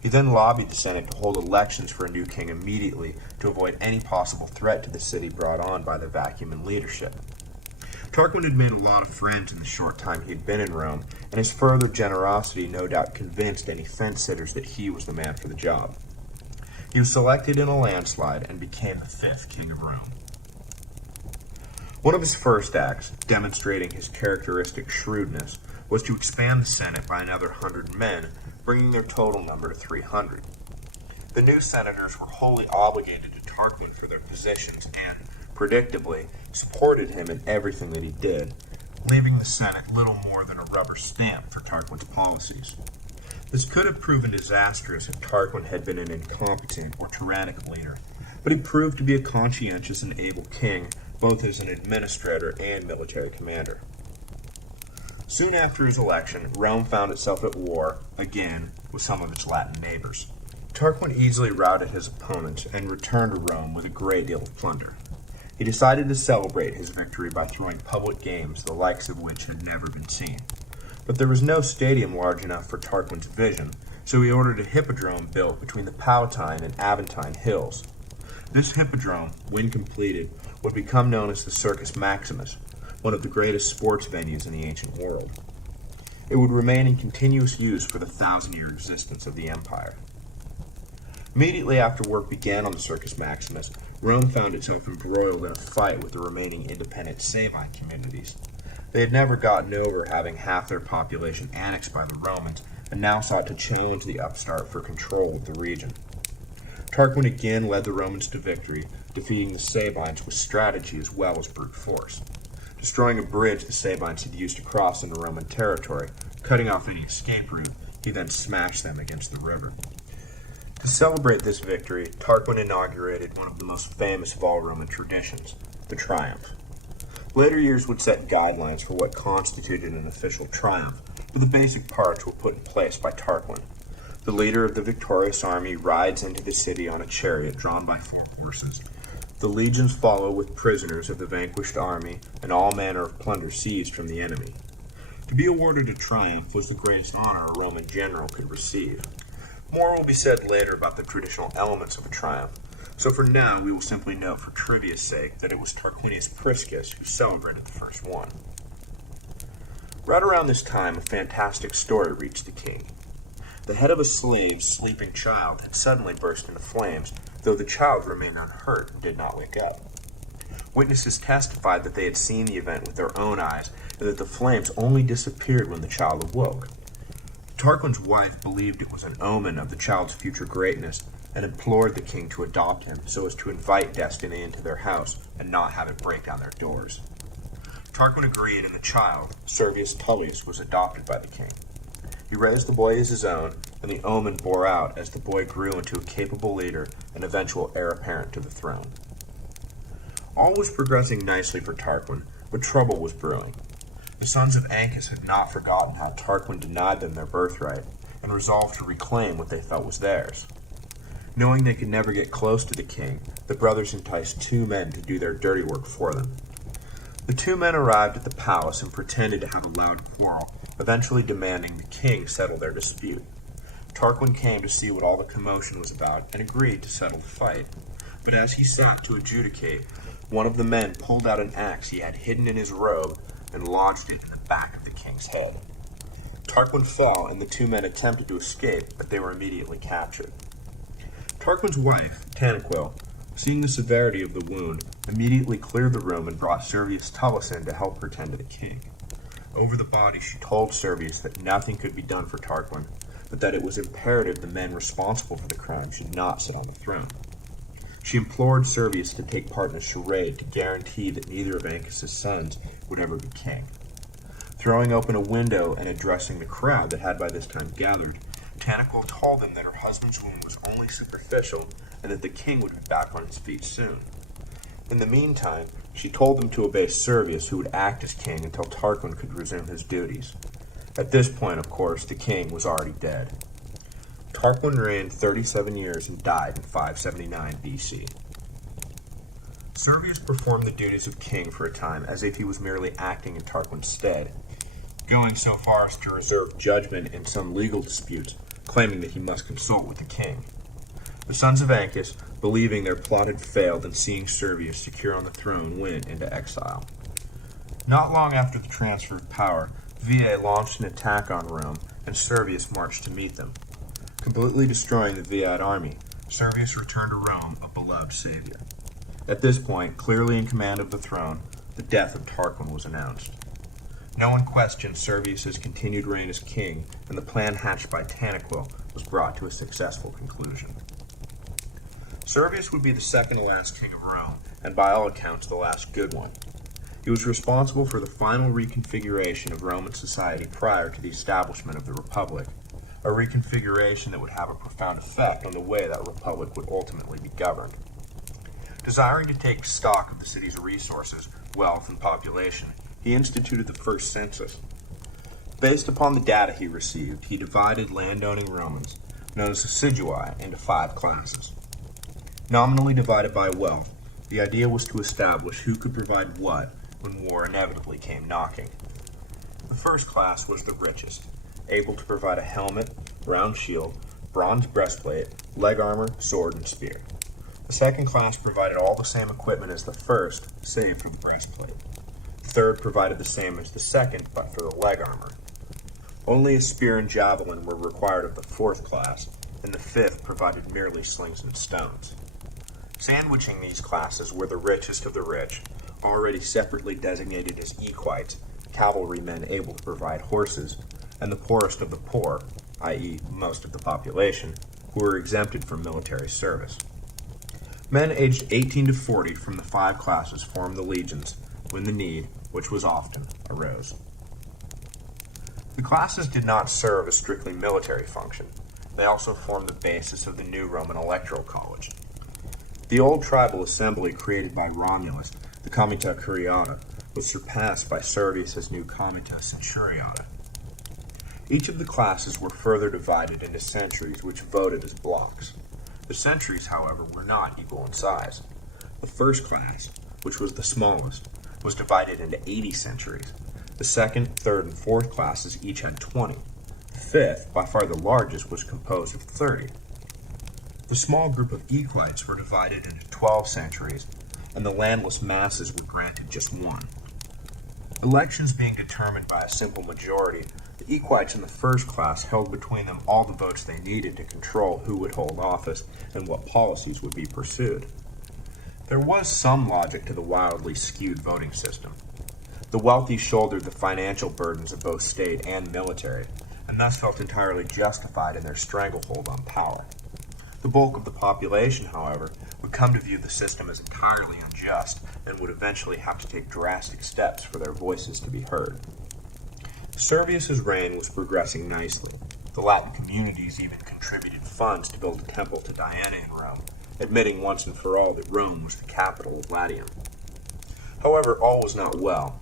He then lobbied the Senate to hold elections for a new king immediately to avoid any possible threat to the city brought on by the vacuum in leadership. Tarquin had made a lot of friends in the short time he had been in Rome, and his further generosity no doubt convinced any fence-sitters that he was the man for the job. He was selected in a landslide and became the 5th king of Rome. One of his first acts, demonstrating his characteristic shrewdness, was to expand the Senate by another 100 men, bringing their total number to 300. The new senators were wholly obligated to Tarquin for their positions and, predictably, supported him in everything that he did, leaving the Senate little more than a rubber stamp for Tarquin's policies. This could have proven disastrous if Tarquin had been an incompetent or tyrannical leader, but he proved to be a conscientious and able king, both as an administrator and military commander. Soon after his election, Rome found itself at war, again, with some of its Latin neighbors. Tarquin easily routed his opponents and returned to Rome with a great deal of plunder. He decided to celebrate his victory by throwing public games, the likes of which had never been seen. But there was no stadium large enough for Tarquin's vision, so he ordered a hippodrome built between the Palatine and Aventine hills. This hippodrome, when completed, would become known as the Circus Maximus, one of the greatest sports venues in the ancient world. It would remain in continuous use for the 1,000-year existence of the empire. Immediately after work began on the Circus Maximus, Rome found itself embroiled in a fight with the remaining independent Sabine communities. They had never gotten over having half their population annexed by the Romans, and now sought to challenge the upstart for control of the region. Tarquin again led the Romans to victory, defeating the Sabines with strategy as well as brute force. Destroying a bridge the Sabines had used to cross into Roman territory, cutting off any escape route, he then smashed them against the river. To celebrate this victory, Tarquin inaugurated one of the most famous of all Roman traditions, the Triumph. Later years would set guidelines for what constituted an official triumph, but the basic parts were put in place by Tarquin. The leader of the victorious army rides into the city on a chariot drawn by 4 horses. The legions follow with prisoners of the vanquished army and all manner of plunder seized from the enemy. To be awarded a triumph was the greatest honor a Roman general could receive. More will be said later about the traditional elements of a triumph, so for now we will simply note for trivia's sake that it was Tarquinius Priscus who celebrated the first one. Right around this time, a fantastic story reached the king. The head of a slave's sleeping child had suddenly burst into flames, though the child remained unhurt and did not wake up. Witnesses testified that they had seen the event with their own eyes, and that the flames only disappeared when the child awoke. Tarquin's wife believed it was an omen of the child's future greatness, and implored the king to adopt him so as to invite destiny into their house and not have it break down their doors. Tarquin agreed, and the child, Servius Tullius, was adopted by the king. He raised the boy as his own, and the omen bore out as the boy grew into a capable leader and eventual heir apparent to the throne. All was progressing nicely for Tarquin, but trouble was brewing. The sons of Aeneas had not forgotten how Tarquin denied them their birthright, and resolved to reclaim what they felt was theirs. Knowing they could never get close to the king, the brothers enticed 2 men to do their dirty work for them. The 2 men arrived at the palace and pretended to have a loud quarrel, eventually demanding the king settle their dispute. Tarquin came to see what all the commotion was about and agreed to settle the fight. But as he sat to adjudicate, one of the men pulled out an axe he had hidden in his robe and lodged it in the back of the king's head. Tarquin fell, and the 2 men attempted to escape, but they were immediately captured. Tarquin's wife, Tanaquil, seeing the severity of the wound, immediately cleared the room and brought Servius Tullius in to help her tend to the king. Over the body, she told Servius that nothing could be done for Tarquin, but that it was imperative the men responsible for the crime should not sit on the throne. She implored Servius to take part in a charade to guarantee that neither of Aeneas' sons would ever be king. Throwing open a window and addressing the crowd that had by this time gathered, Tanaquil told them that her husband's wound was only superficial and that the king would be back on his feet soon. In the meantime, she told them to obey Servius, who would act as king until Tarquin could resume his duties. At this point, of course, the king was already dead. Tarquin reigned 37 years and died in 579 BC. Servius performed the duties of king for a time as if he was merely acting in Tarquin's stead, going so far as to reserve judgment in some legal disputes, claiming that he must consult with the king. The sons of Aeneas, believing their plot had failed and seeing Servius secure on the throne, went into exile. Not long after the transfer of power, Veii launched an attack on Rome, and Servius marched to meet them. Completely destroying the Viad army, Servius returned to Rome a beloved savior. At this point, clearly in command of the throne, the death of Tarquin was announced. No one questioned Servius's continued reign as king, and the plan hatched by Tanaquil was brought to a successful conclusion. Servius would be the second to last king of Rome, and by all accounts the last good one. He was responsible for the final reconfiguration of Roman society prior to the establishment of the Republic, a reconfiguration that would have a profound effect on the way that Republic would ultimately be governed. Desiring to take stock of the city's resources, wealth, and population, he instituted the first census. Based upon the data he received, he divided landowning Romans, known as Assidui, into 5 classes. Nominally divided by wealth, the idea was to establish who could provide what when war inevitably came knocking. The first class was the richest, able to provide a helmet, round shield, bronze breastplate, leg armor, sword, and spear. The second class provided all the same equipment as the first, save for the breastplate. The third provided the same as the second, but for the leg armor. Only a spear and javelin were required of the fourth class, and the fifth provided merely slings and stones. Sandwiching these classes were the richest of the rich, already separately designated as equites, cavalrymen able to provide horses, and the poorest of the poor, i.e., most of the population, who were exempted from military service. Men aged 18 to 40 from the 5 classes formed the legions when the need, which was often, arose. The classes did not serve a strictly military function. They also formed the basis of the new Roman electoral college. The old tribal assembly created by Romulus, the Comitia Curiata, was surpassed by Servius's new Comitia Centuriata. Each of the classes were further divided into centuries which voted as blocks. The centuries, however, were not equal in size. The first class, which was the smallest, was divided into 80 centuries. The second, third, and fourth classes each had 20. The fifth, by far the largest, was composed of 30. The small group of equites were divided into 12 centuries, and the landless masses were granted just one. Elections being determined by a simple majority, the equites in the first class held between them all the votes they needed to control who would hold office and what policies would be pursued. There was some logic to the wildly skewed voting system. The wealthy shouldered the financial burdens of both state and military, and thus felt entirely justified in their stranglehold on power. The bulk of the population, however, would come to view the system as entirely unjust and would eventually have to take drastic steps for their voices to be heard. Servius's reign was progressing nicely. The Latin communities even contributed funds to build a temple to Diana in Rome, admitting once and for all that Rome was the capital of Latium. However, all was not well.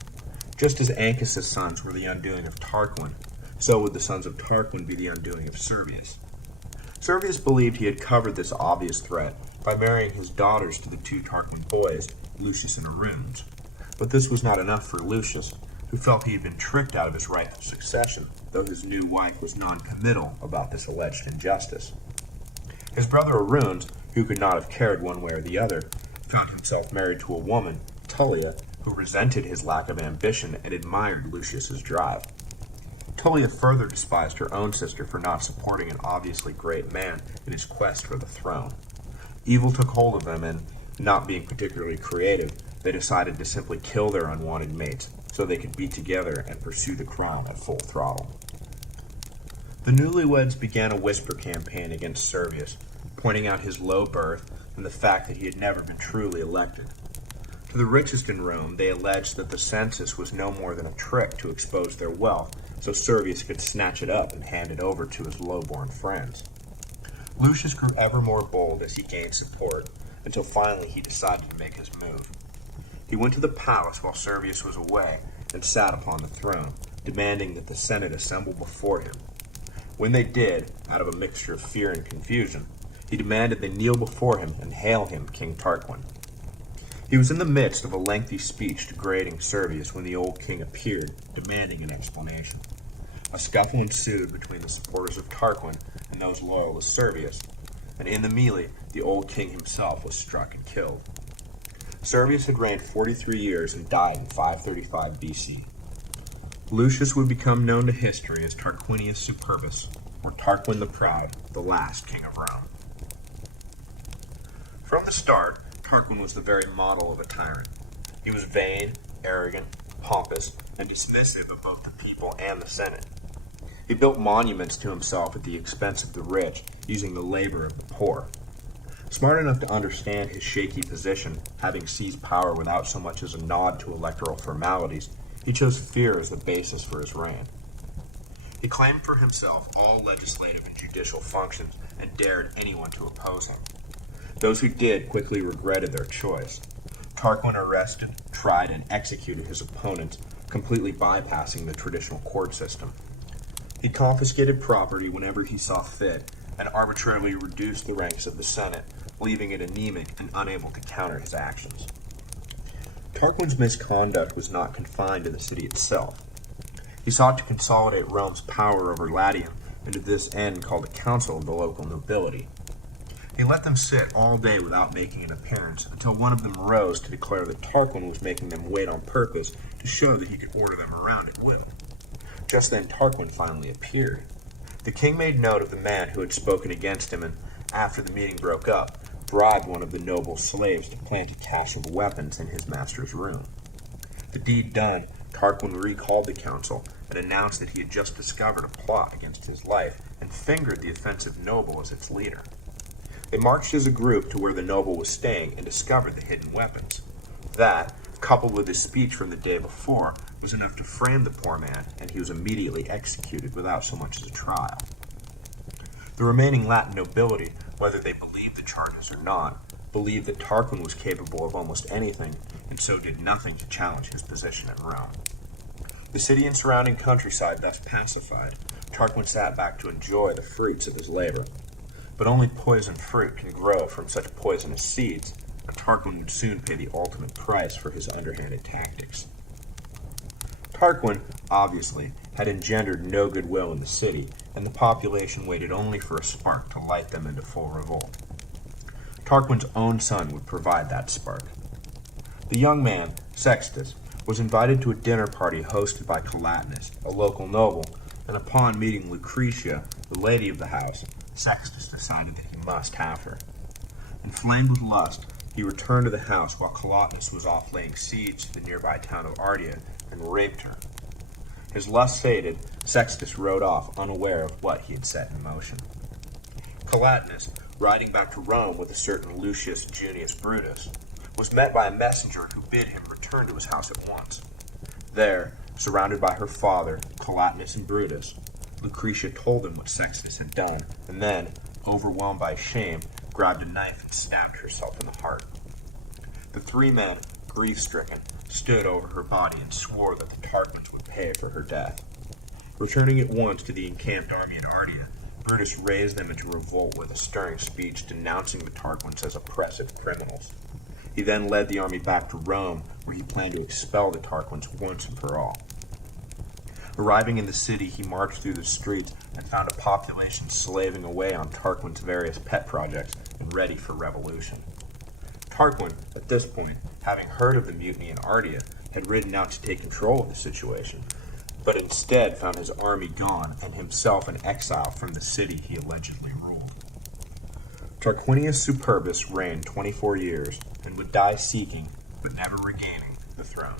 Just as Ancus's sons were the undoing of Tarquin, so would the sons of Tarquin be the undoing of Servius. Servius believed he had covered this obvious threat by marrying his daughters to the 2 Tarquin boys, Lucius and Aruns. But this was not enough for Lucius, who felt he had been tricked out of his rightful succession, though his new wife was non-committal about this alleged injustice. His brother Aruns, who could not have cared one way or the other, found himself married to a woman, Tullia, who resented his lack of ambition and admired Lucius's drive. Tullia further despised her own sister for not supporting an obviously great man in his quest for the throne. Evil took hold of them, and, not being particularly creative, they decided to simply kill their unwanted mates so they could be together and pursue the crown at full throttle. The newlyweds began a whisper campaign against Servius, pointing out his low birth and the fact that he had never been truly elected. To the richest in Rome, they alleged that the census was no more than a trick to expose their wealth so Servius could snatch it up and hand it over to his low-born friends. Lucius grew ever more bold as he gained support, until finally he decided to make his move. He went to the palace while Servius was away and sat upon the throne, demanding that the Senate assemble before him. When they did, out of a mixture of fear and confusion, he demanded they kneel before him and hail him King Tarquin. He was in the midst of a lengthy speech degrading Servius when the old king appeared, demanding an explanation. A scuffle ensued between the supporters of Tarquin and those loyal to Servius, and in the melee, the old king himself was struck and killed. Servius had reigned 43 years and died in 535 BC. Lucius would become known to history as Tarquinius Superbus, or Tarquin the Proud, the last king of Rome. From the start, Tarquin was the very model of a tyrant. He was vain, arrogant, pompous, and dismissive of both the people and the Senate. He built monuments to himself at the expense of the rich, using the labor of the poor. Smart enough to understand his shaky position, having seized power without so much as a nod to electoral formalities, he chose fear as the basis for his reign. He claimed for himself all legislative and judicial functions and dared anyone to oppose him. Those who did quickly regretted their choice. Tarquin arrested, tried, and executed his opponents, completely bypassing the traditional court system. He confiscated property whenever he saw fit and arbitrarily reduced the ranks of the Senate, leaving it anemic and unable to counter his actions. Tarquin's misconduct was not confined to the city itself. He sought to consolidate Rome's power over Latium, and to this end called a council of the local nobility. He let them sit all day without making an appearance, until one of them rose to declare that Tarquin was making them wait on purpose to show that he could order them around at will. Just then Tarquin finally appeared. The king made note of the man who had spoken against him, and after the meeting broke up, bribed one of the noble slaves to plant a cache of weapons in his master's room. The deed done, Tarquin recalled the council and announced that he had just discovered a plot against his life and fingered the offensive noble as its leader. They marched as a group to where the noble was staying and discovered the hidden weapons. That, coupled with his speech from the day before, was enough to frame the poor man, and he was immediately executed without so much as a trial. The remaining Latin nobility, whether they believed the charges or not, believed that Tarquin was capable of almost anything, and so did nothing to challenge his position in Rome. The city and surrounding countryside thus pacified, Tarquin sat back to enjoy the fruits of his labor. But only poisoned fruit can grow from such poisonous seeds, and Tarquin would soon pay the ultimate price for his underhanded tactics. Tarquin, obviously, had engendered no goodwill in the city, and the population waited only for a spark to light them into full revolt. Tarquin's own son would provide that spark. The young man, Sextus, was invited to a dinner party hosted by Collatinus, a local noble, and upon meeting Lucretia, the lady of the house, Sextus decided that he must have her. Inflamed with lust, he returned to the house while Collatinus was off laying siege to the nearby town of Ardea and raped her. His lust faded, Sextus rode off unaware of what he had set in motion. Collatinus, riding back to Rome with a certain Lucius Junius Brutus, was met by a messenger who bid him return to his house at once. There, surrounded by her father, Collatinus, and Brutus, Lucretia told him what Sextus had done, and then, overwhelmed by shame, grabbed a knife and stabbed herself in the heart. The three men, grief-stricken, stood over her body and swore that the Tarquins would pay for her death. Returning at once to the encamped army at Ardea, Brutus raised them into revolt with a stirring speech denouncing the Tarquins as oppressive criminals. He then led the army back to Rome, where he planned to expel the Tarquins once and for all. Arriving in the city, he marched through the streets and found a population slaving away on Tarquin's various pet projects and ready for revolution. Tarquin, at this point, having heard of the mutiny in Ardea, had ridden out to take control of the situation, but instead found his army gone and himself in exile from the city he allegedly ruled. Tarquinius Superbus reigned 24 years and would die seeking, but never regaining, the throne.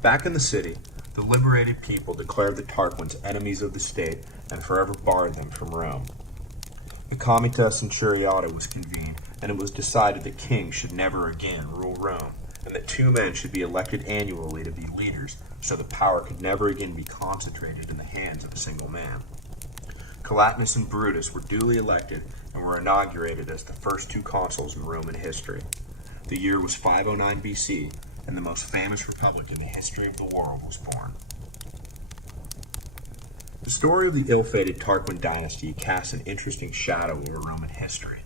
Back in the city, the liberated people declared the Tarquins enemies of the state and forever barred them from Rome. The Comitia Centuriata was convened, and it was decided that kings should never again rule Rome, and that 2 men should be elected annually to be leaders, so that power could never again be concentrated in the hands of a single man. Collatinus and Brutus were duly elected and were inaugurated as the first 2 consuls in Roman history. The year was 509 BC, and the most famous republic in the history of the world was born. The story of the ill-fated Tarquin dynasty casts an interesting shadow over Roman history.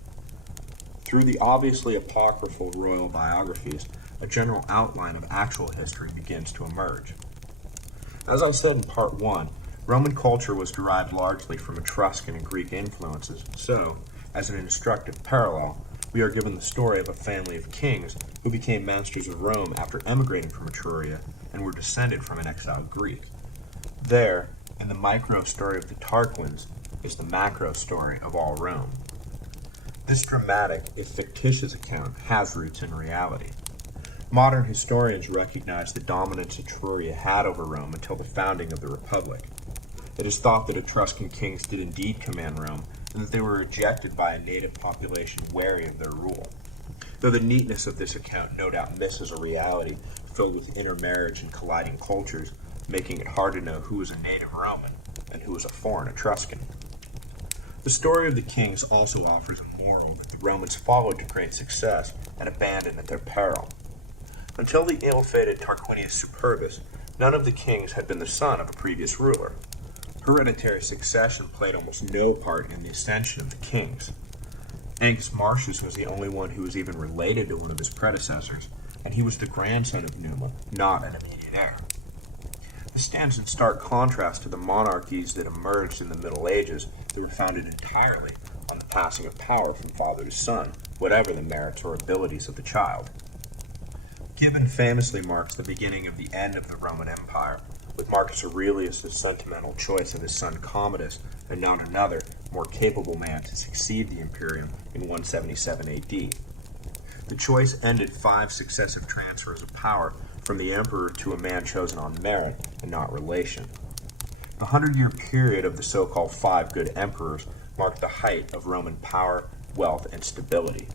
Through the obviously apocryphal royal biographies, a general outline of actual history begins to emerge. As I said in part 1, Roman culture was derived largely from Etruscan and Greek influences, so, as an instructive parallel, we are given the story of a family of kings who became masters of Rome after emigrating from Etruria and were descended from an exiled Greek. There, in the micro story of the Tarquins, is the macro story of all Rome. This dramatic, if fictitious account has roots in reality. Modern historians recognize the dominance Etruria had over Rome until the founding of the Republic. It is thought that Etruscan kings did indeed command Rome, and that they were rejected by a native population wary of their rule. Though the neatness of this account no doubt misses a reality filled with intermarriage and colliding cultures, making it hard to know who was a native Roman and who was a foreign Etruscan. The story of the kings also offers a moral that the Romans followed to great success and abandoned at their peril. Until the ill-fated Tarquinius Superbus, none of the kings had been the son of a previous ruler. Hereditary succession played almost no part in the ascension of the kings. Ancus Marcius was the only one who was even related to one of his predecessors, and he was the grandson of Numa, not an immediate heir. This stands in stark contrast to the monarchies that emerged in the Middle Ages that were founded entirely on the passing of power from father to son, whatever the merits or abilities of the child. Gibbon famously marks the beginning of the end of the Roman Empire, with Marcus Aurelius' sentimental choice of his son Commodus and not another, more capable man to succeed the Imperium in 177 AD. The choice ended 5 successive transfers of power from the emperor to a man chosen on merit and not relation. The 100-year period of the so-called 5 good emperors marked the height of Roman power, wealth, and stability.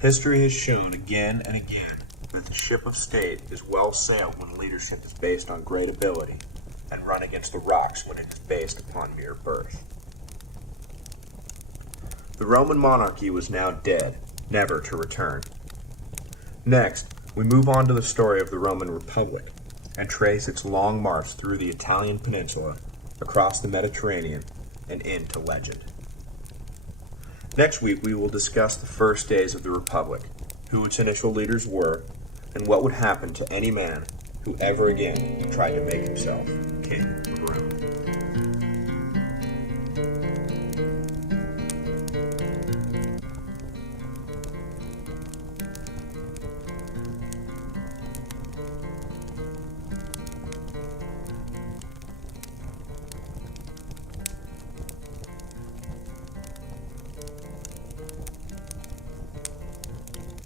History has shown again and again that the ship of state is well sailed when leadership is based on great ability, and run against the rocks when it is based upon mere birth. The Roman monarchy was now dead, never to return. Next, we move on to the story of the Roman Republic, and trace its long march through the Italian peninsula, across the Mediterranean, and into legend. Next week we will discuss the first days of the Republic, who its initial leaders were, and what would happen to any man who ever again tried to make himself king of Rome.